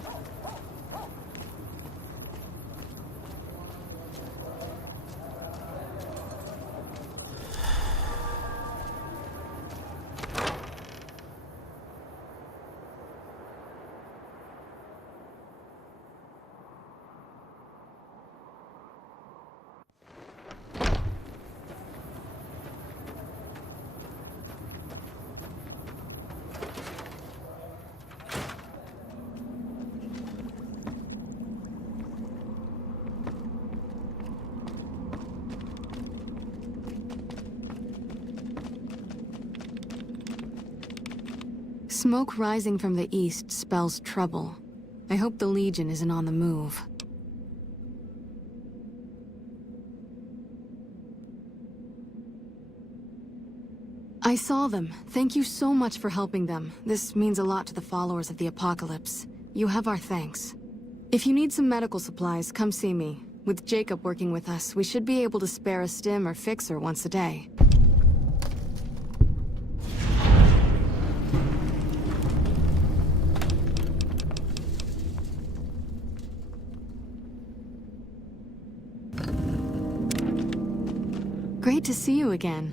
Smoke rising from the east spells trouble. I hope the Legion isn't on the move. I saw them. Thank you so much for helping them. This means a lot to the followers of the Apocalypse. You have our thanks. If you need some medical supplies, come see me. With Jacob working with us, we should be able to spare a stim or fixer once a day. Great to see you again.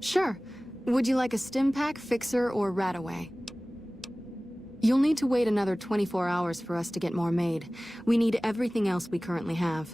Sure. Would you like a stim pack, fixer, or Radaway? You'll need to wait another 24 hours for us to get more made. We need everything else we currently have.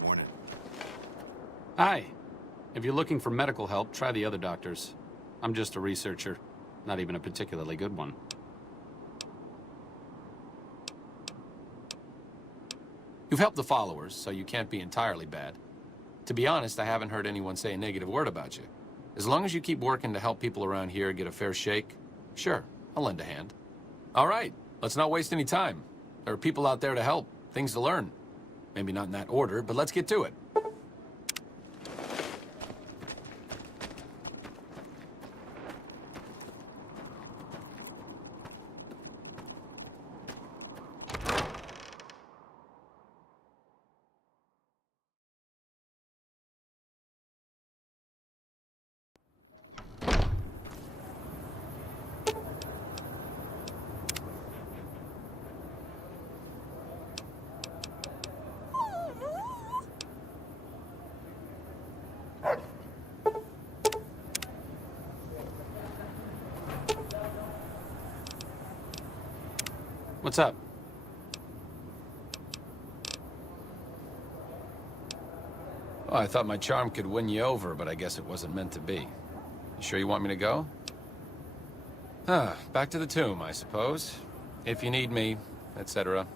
Morning. Hi. If you're looking for medical help, try the other doctors. I'm just a researcher, not even a particularly good one. You've helped the followers, so you can't be entirely bad. To be honest, I haven't heard anyone say a negative word about you. As long as you keep working to help people around here get a fair shake, sure, I'll lend a hand. All right, let's not waste any time. There are people out there to help, things to learn. Maybe not in that order, but let's get to it. What's up? Oh, I thought my charm could win you over, but I guess it wasn't meant to be. Sure you want me to go? Back to the tomb, I suppose. If you need me, etc.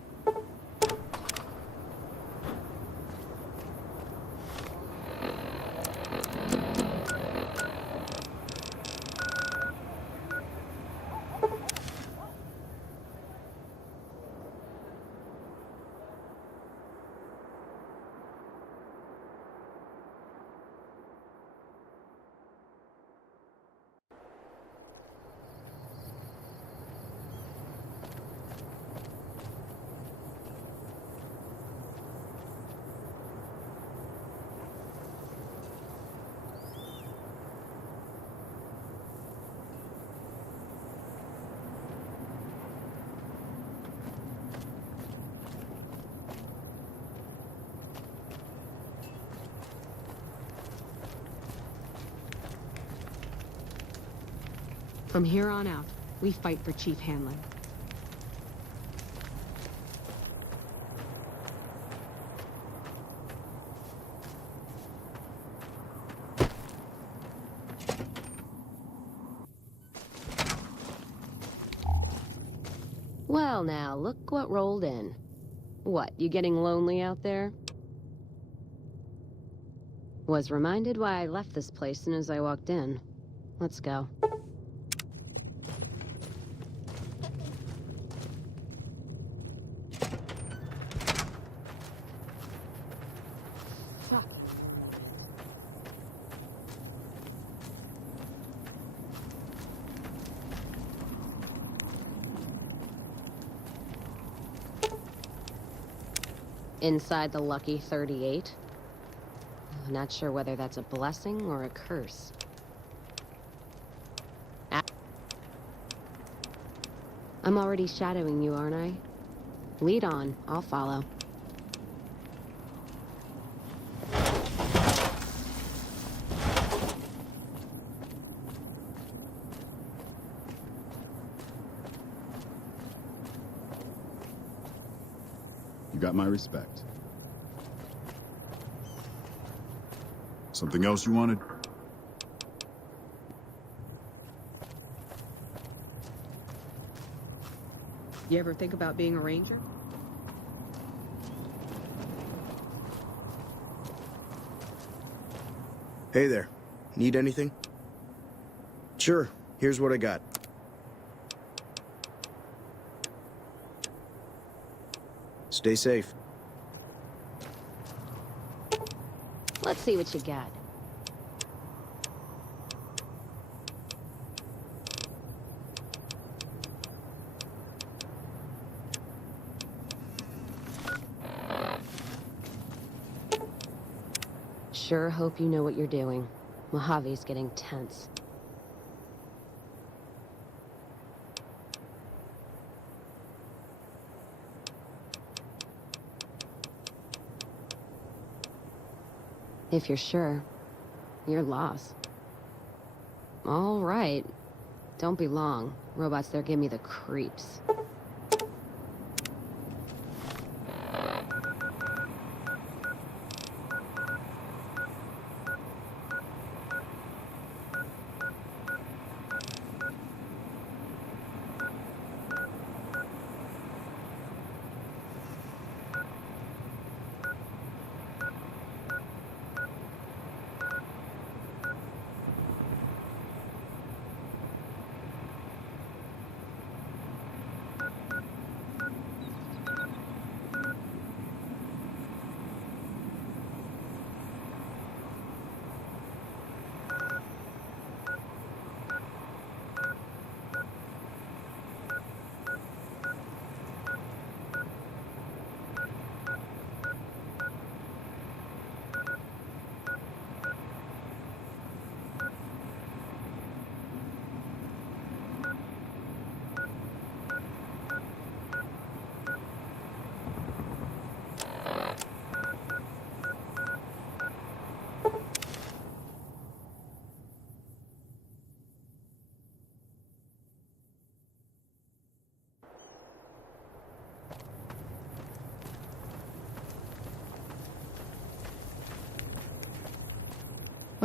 From here on out, we fight for Chief Hanlon. Well now, look what rolled in. What, you getting lonely out there? Was reminded why I left this place soon as I walked in. Let's go. Fucking monument. Inside the lucky 38. I'm not sure whether that's a blessing or a curse. I'm already shadowing you, aren't I? Lead on, I'll follow. You got my respect. Something else you wanted? You ever think about being a ranger? Hey there. Need anything? Sure. Here's what I got. Stay safe. Let's see what you got. Sure hope you know what you're doing. Mojave's getting tense. If you're sure, you're lost. All right. Don't be long. Robots there give me the creeps.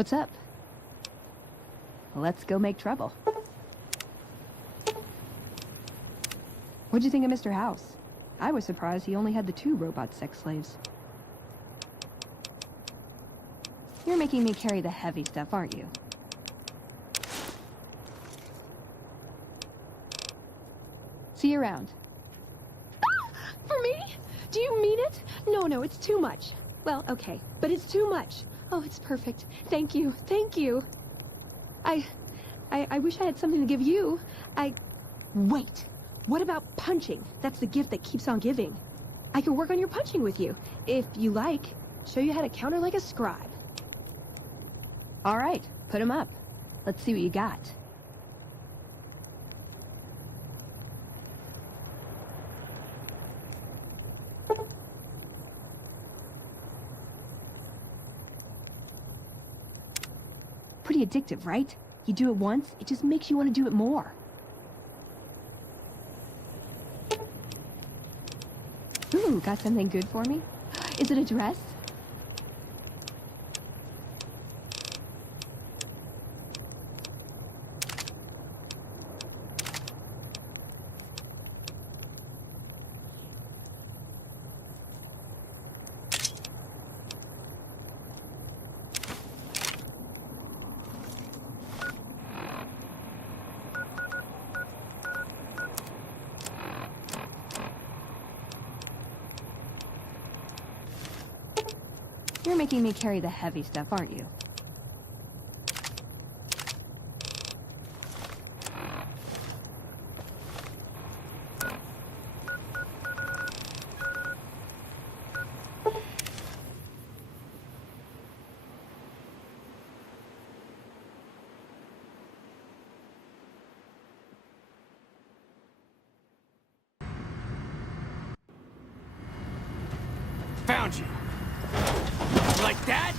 What's up? Let's go make trouble. What'd you think of Mr. House? I was surprised he only had the 2 robot sex slaves. You're making me carry the heavy stuff, aren't you? See you around. For me? Do you mean it? No, it's too much. Well, okay, but it's too much. Oh, it's perfect. Thank you, thank you. I wish I had something to give you. Wait. What about punching? That's the gift that keeps on giving. I could work on your punching with you, if you like. Show you how to counter like a scribe. All right, put him up. Let's see what you got. Pretty addictive, right? You do it once, it just makes you want to do it more. Ooh, got something good for me? Is it a dress? You're making me carry the heavy stuff, aren't you? Found you. Like that?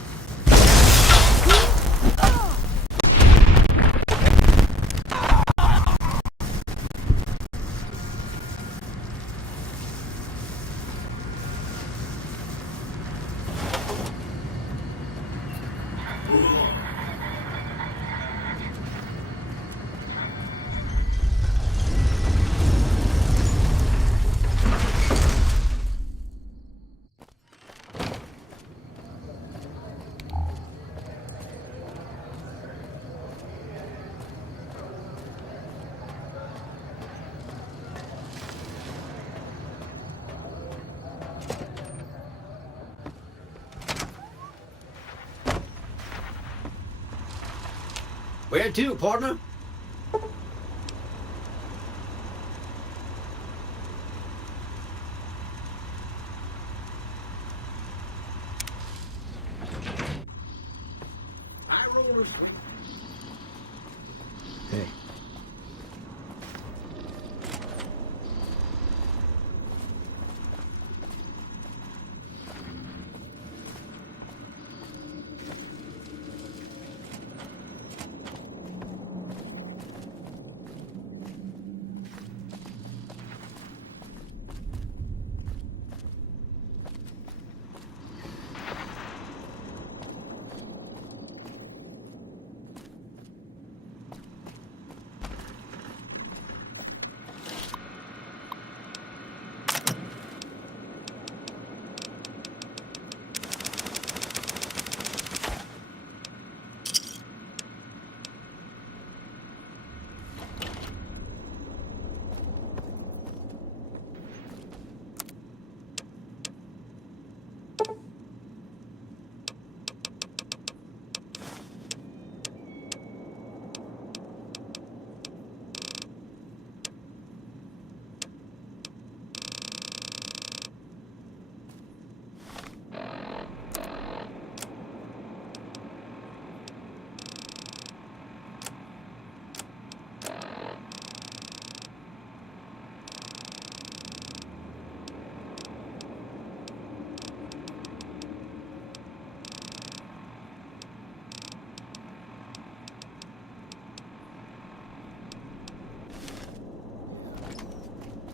Move along. Where to, partner? High roller, sweet. Hey.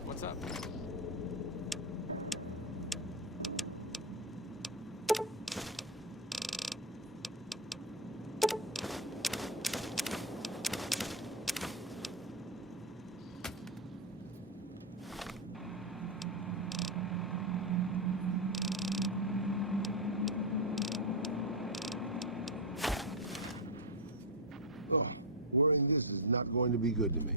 What's up? Wearing this is not going to be good to me.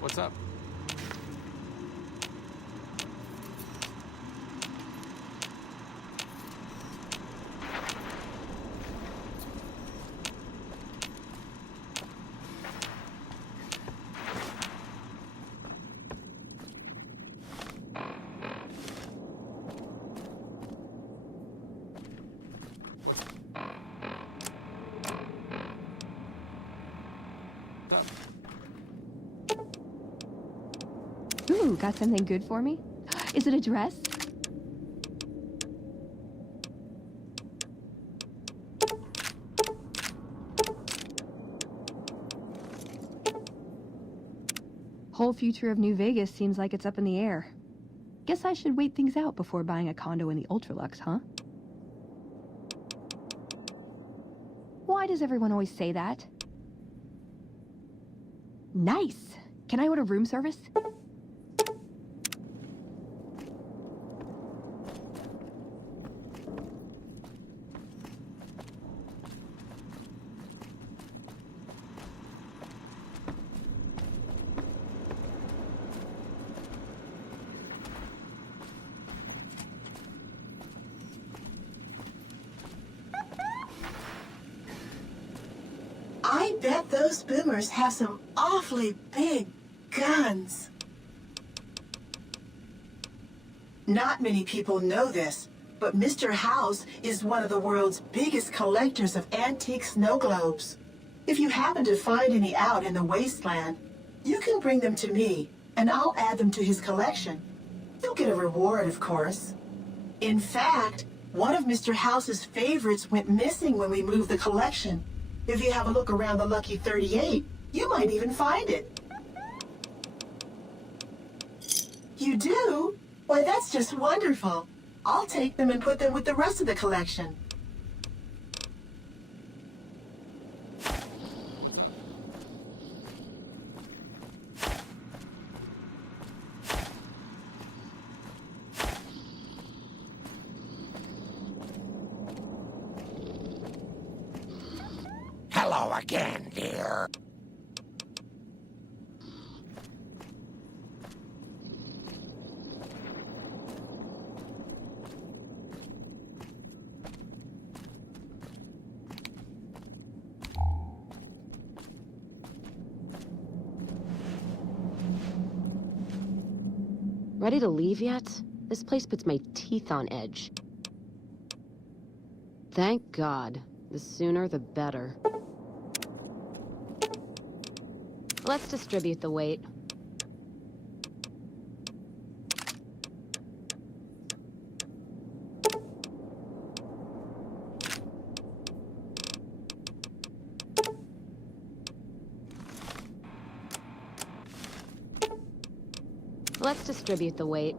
What's up? What's up? Ooh, got something good for me? Is it a dress? Whole future of New Vegas seems like it's up in the air. Guess I should wait things out before buying a condo in the Ultralux, huh? Why does everyone always say that? Nice! Can I order room service? I bet those boomers have some awfully big guns. Not many people know this, but Mr. House is one of the world's biggest collectors of antique snow globes. If you happen to find any out in the wasteland, you can bring them to me, and I'll add them to his collection. You'll get a reward, of course. In fact, one of Mr. House's favorites went missing when we moved the collection. If you have a look around the Lucky 38, you might even find it. You do? Why, that's just wonderful. I'll take them and put them with the rest of the collection. What's up? Hello again, dear. Ready to leave yet? This place puts my teeth on edge. Thank God. The sooner the better. Let's distribute the weight. Let's distribute the weight.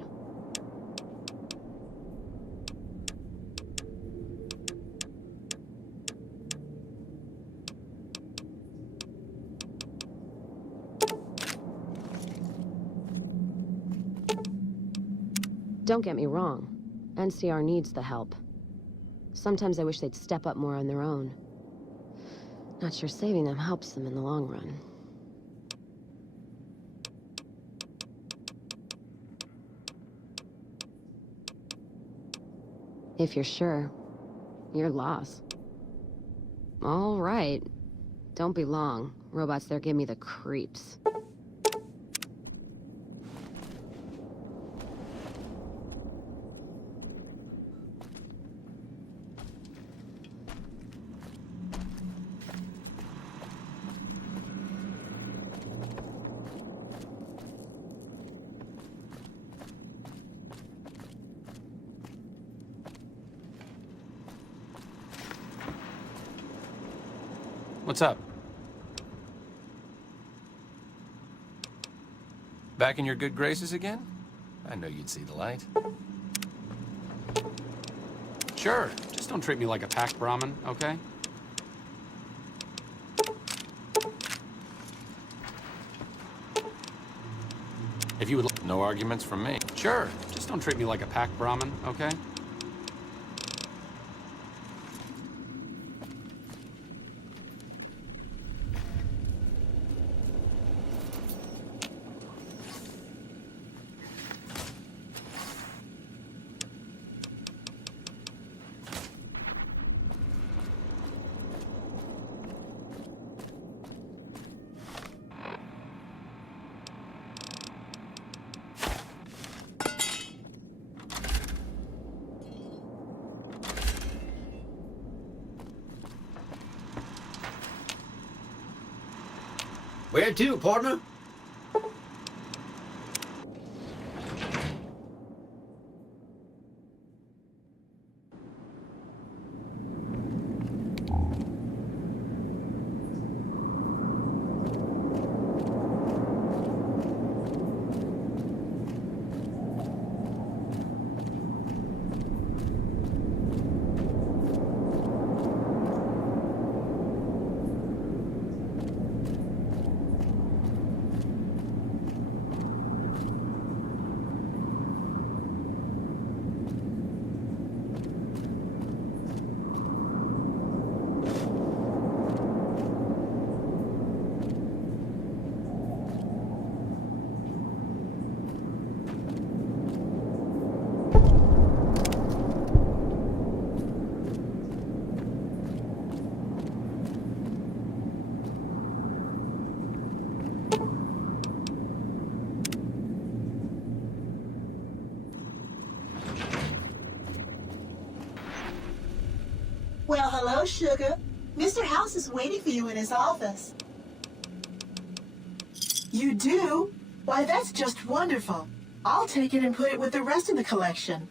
Don't get me wrong. NCR needs the help. Sometimes I wish they'd step up more on their own. Not sure saving them helps them in the long run. If you're sure, your loss. All right. Don't be long. Robots there give me the creeps. What's up? Back in your good graces again? I know you'd see the light. Sure, just don't treat me like a packed Brahmin, okay? If you would... No arguments from me. Sure, just don't treat me like a packed Brahmin, okay? Where to, partner? Well, hello, sugar. Mr. House is waiting for you in his office. You do? Why, that's just wonderful. I'll take it and put it with the rest of the collection.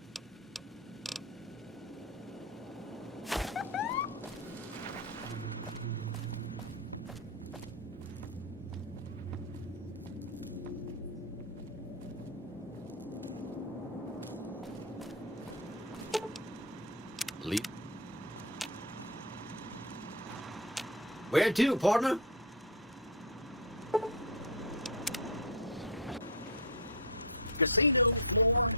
Leap. Where to, partner? Casino floor.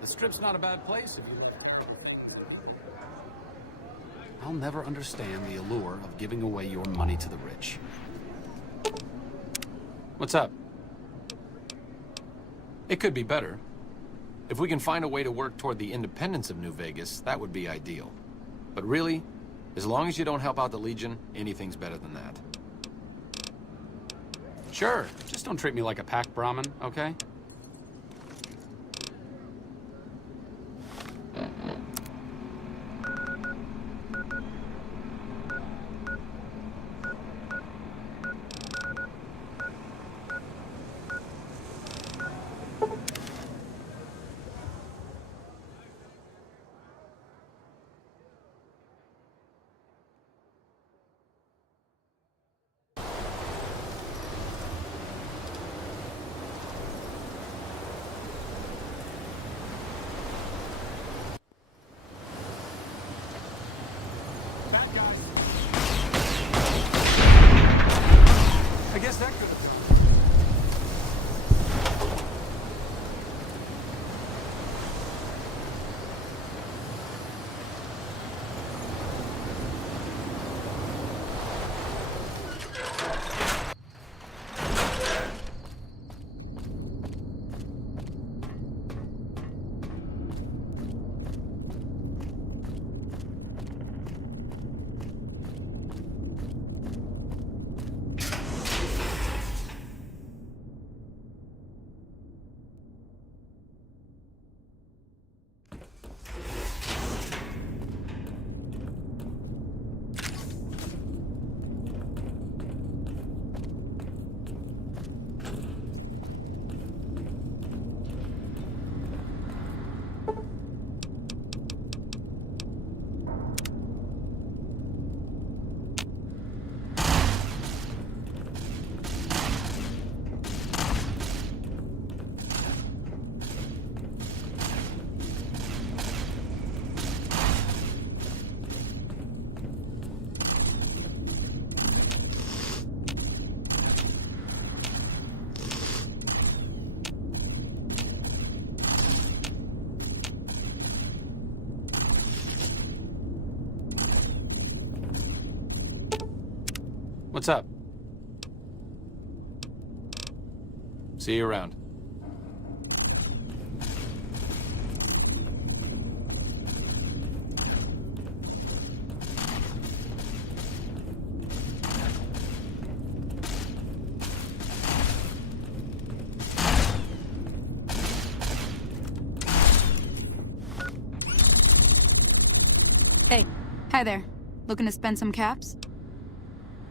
The Strip's not a bad place if you love terrible things and people. I'll never understand the allure of giving away your money to the rich. What's up? It could be better. If we can find a way to work toward the independence of New Vegas, that would be ideal. But really, as long as you don't help out the Legion, anything's better than that. Sure, just don't treat me like a packed Brahmin, okay? Bad guys. I guess that could have gone worse. What's up? See you around. Hey, hi there. Looking to spend some caps?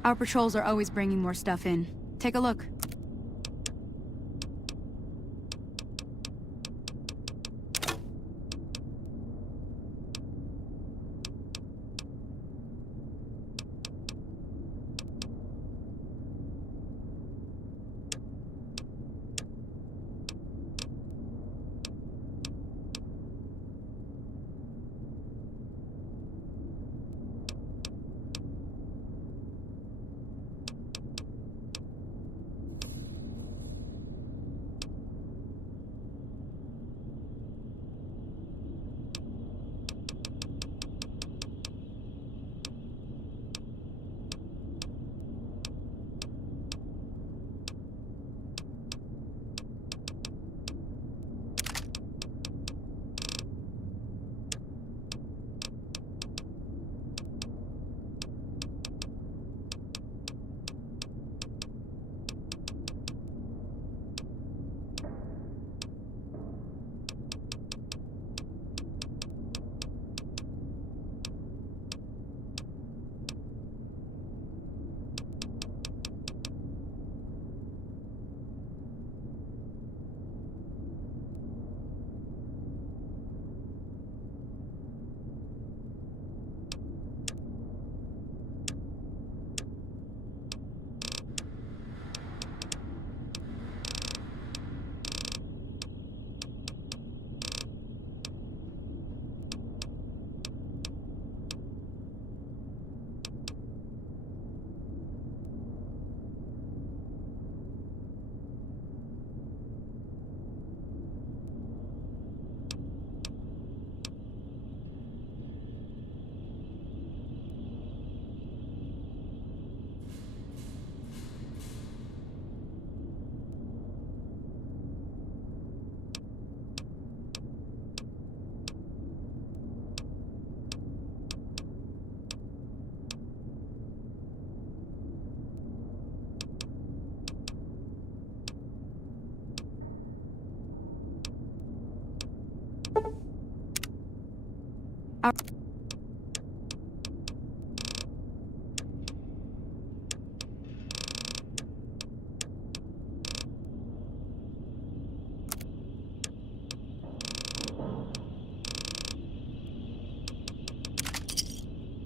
Our patrols are always bringing more stuff in. Take a look.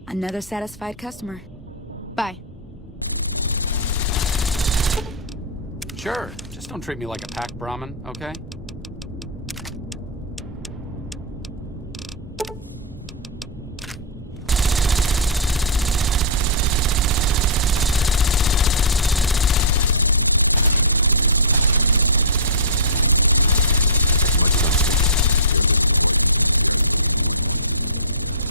Another satisfied customer. Bye. Sure, just don't treat me like a pack Brahmin, okay? As much as I'm thinking, there have been voices in the yards looking more and more creepy in the area.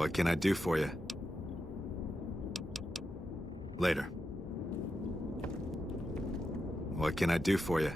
What can I do for you? Later. What can I do for you?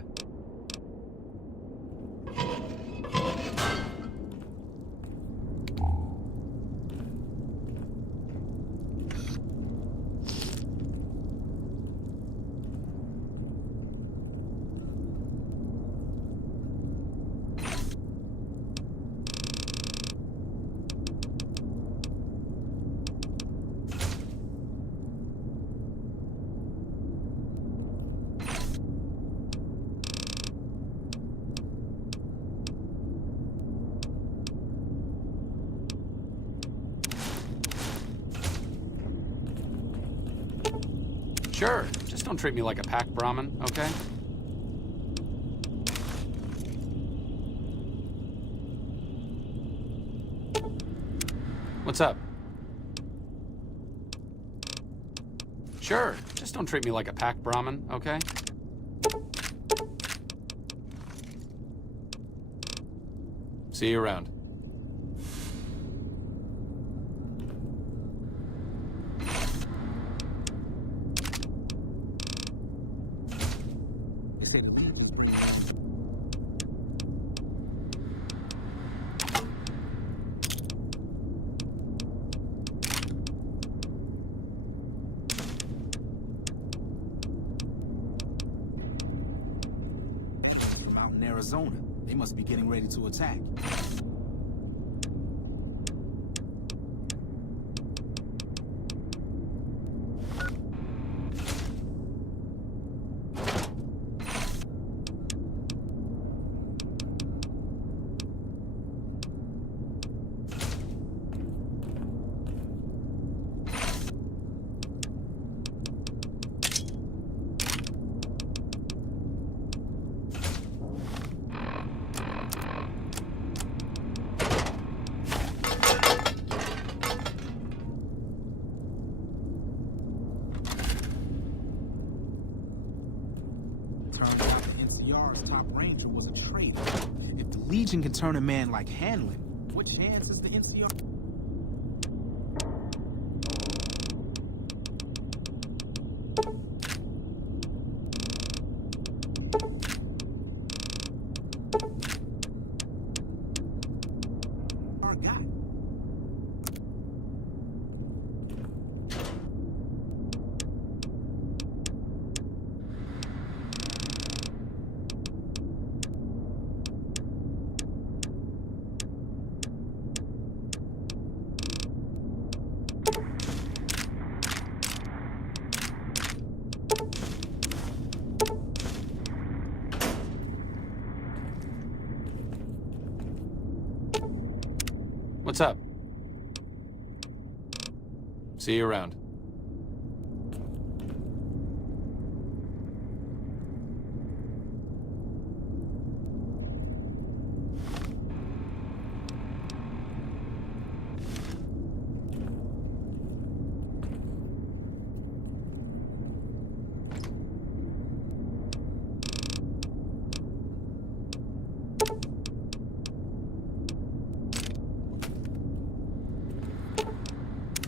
Sure, just don't treat me like a pack Brahmin, okay? What's up? Sure, just don't treat me like a pack Brahmin, okay? See you around. They say the Legion's bringing in... veterans from out in Arizona. They must be getting ready to attack. Turns out the NCR's top ranger was a traitor. If the Legion can turn a man like Hanlon, what chance is the NCR? Our guy. What's up? See you around.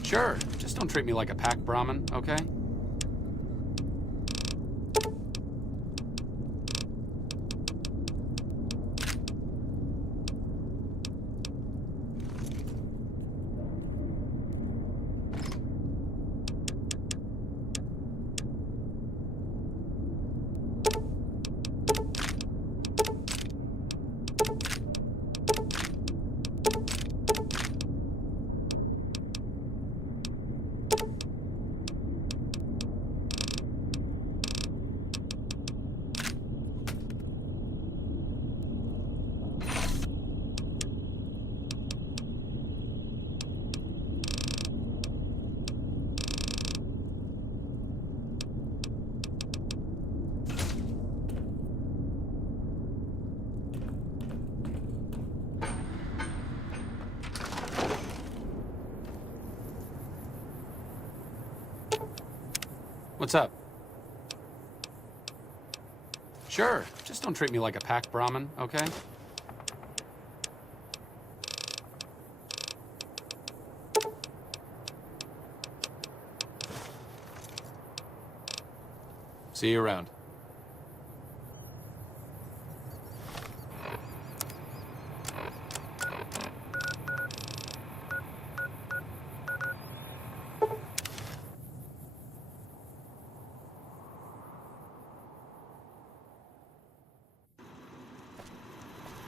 Sure, just don't treat me like a pack Brahmin, okay? What's up? Sure, just don't treat me like a pack Brahmin, okay? See you around.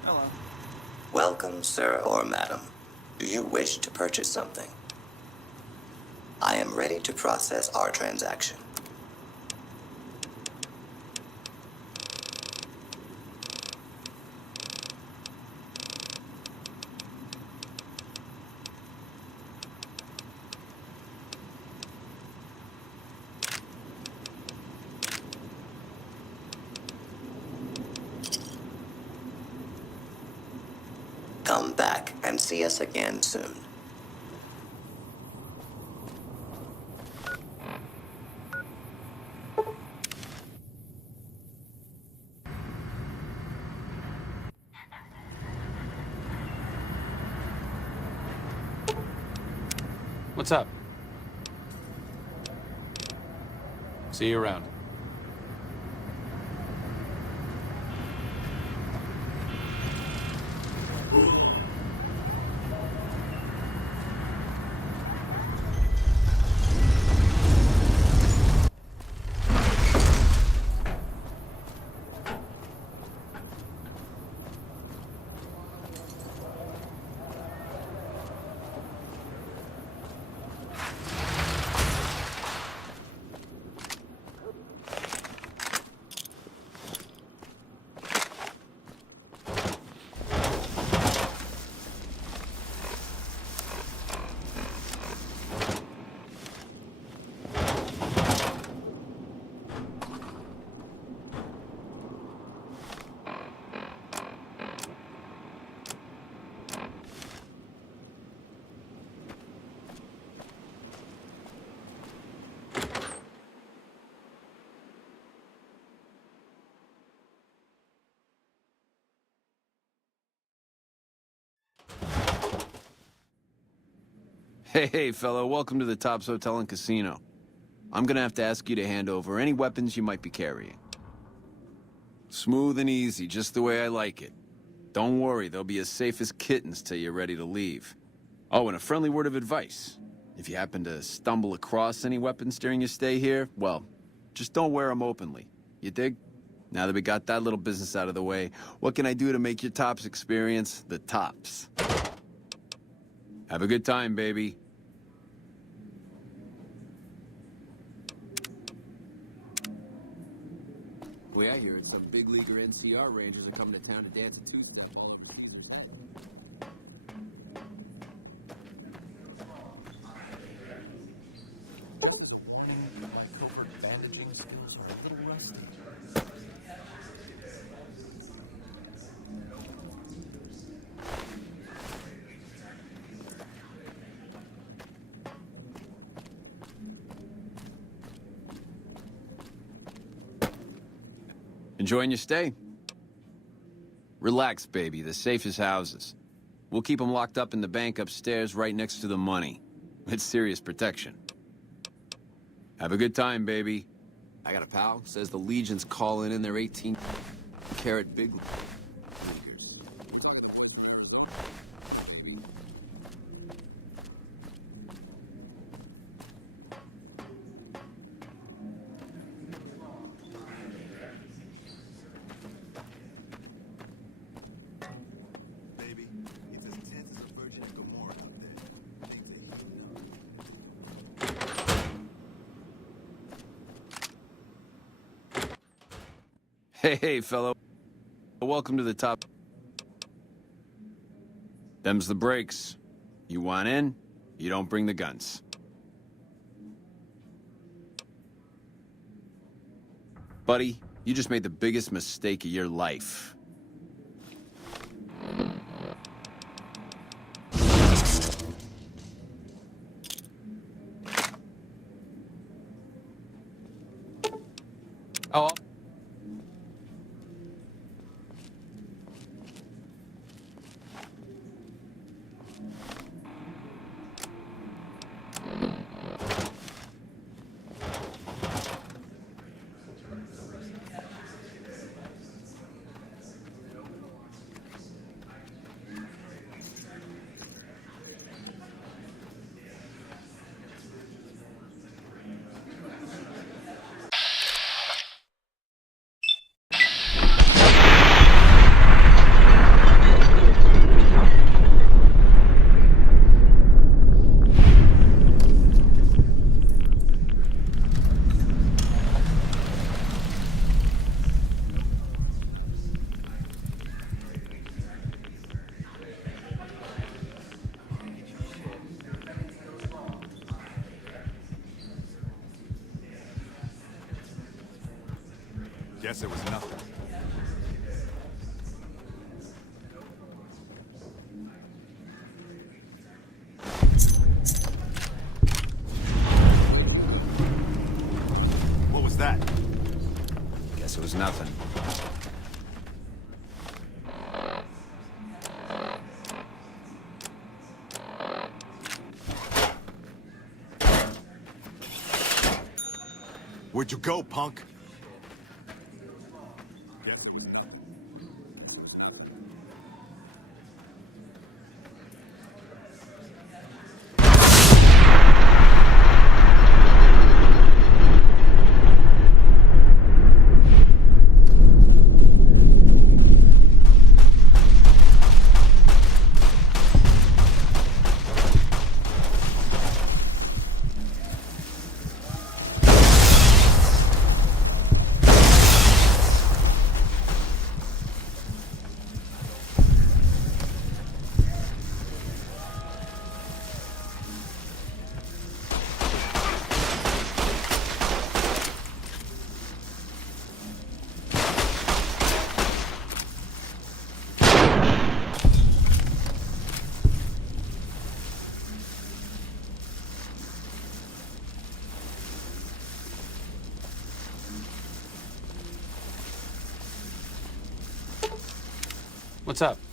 Hello. Welcome, sir or madam. Do you wish to purchase something? I am ready to process our transaction. Come back and see us again soon. What's up? See you around. Move along. Hey, fellow, welcome to the Tops Hotel and Casino. I'm gonna have to ask you to hand over any weapons you might be carrying. Smooth and easy, just the way I like it. Don't worry, they'll be as safe as kittens till you're ready to leave. Oh, and a friendly word of advice. If you happen to stumble across any weapons during your stay here, well, just don't wear them openly. You dig? Now that we got that little business out of the way, what can I do to make your Tops experience the tops? Have a good time, baby. The way I hear it, some big leaguer NCR Rangers are coming to town to dance a two-step all over Caesar's head. Just as a warning, my covert bandaging skills are a little rusty. Enjoying your stay? Relax, baby. The safest houses. We'll keep them locked up in the bank upstairs right next to the money. It's serious protection. Have a good time, baby. I got a pal. Says the Legion's calling in their 18-carat big leaguers. We're talking the boys from Arizona, baby. Baby, it's as tense as a virgin at Gomorrah out there. Things are heating up, and if they don't... Hey, fellow. Welcome to the top. Them's the breaks. You want in, you don't bring the guns. Buddy, you just made the biggest mistake of your life. Oh. Guess it was nothing. Where'd you go, punk? What was that? Guess it was nothing. Where'd you go, punk? Guess it was nothing. Guess it was nothing. What's up?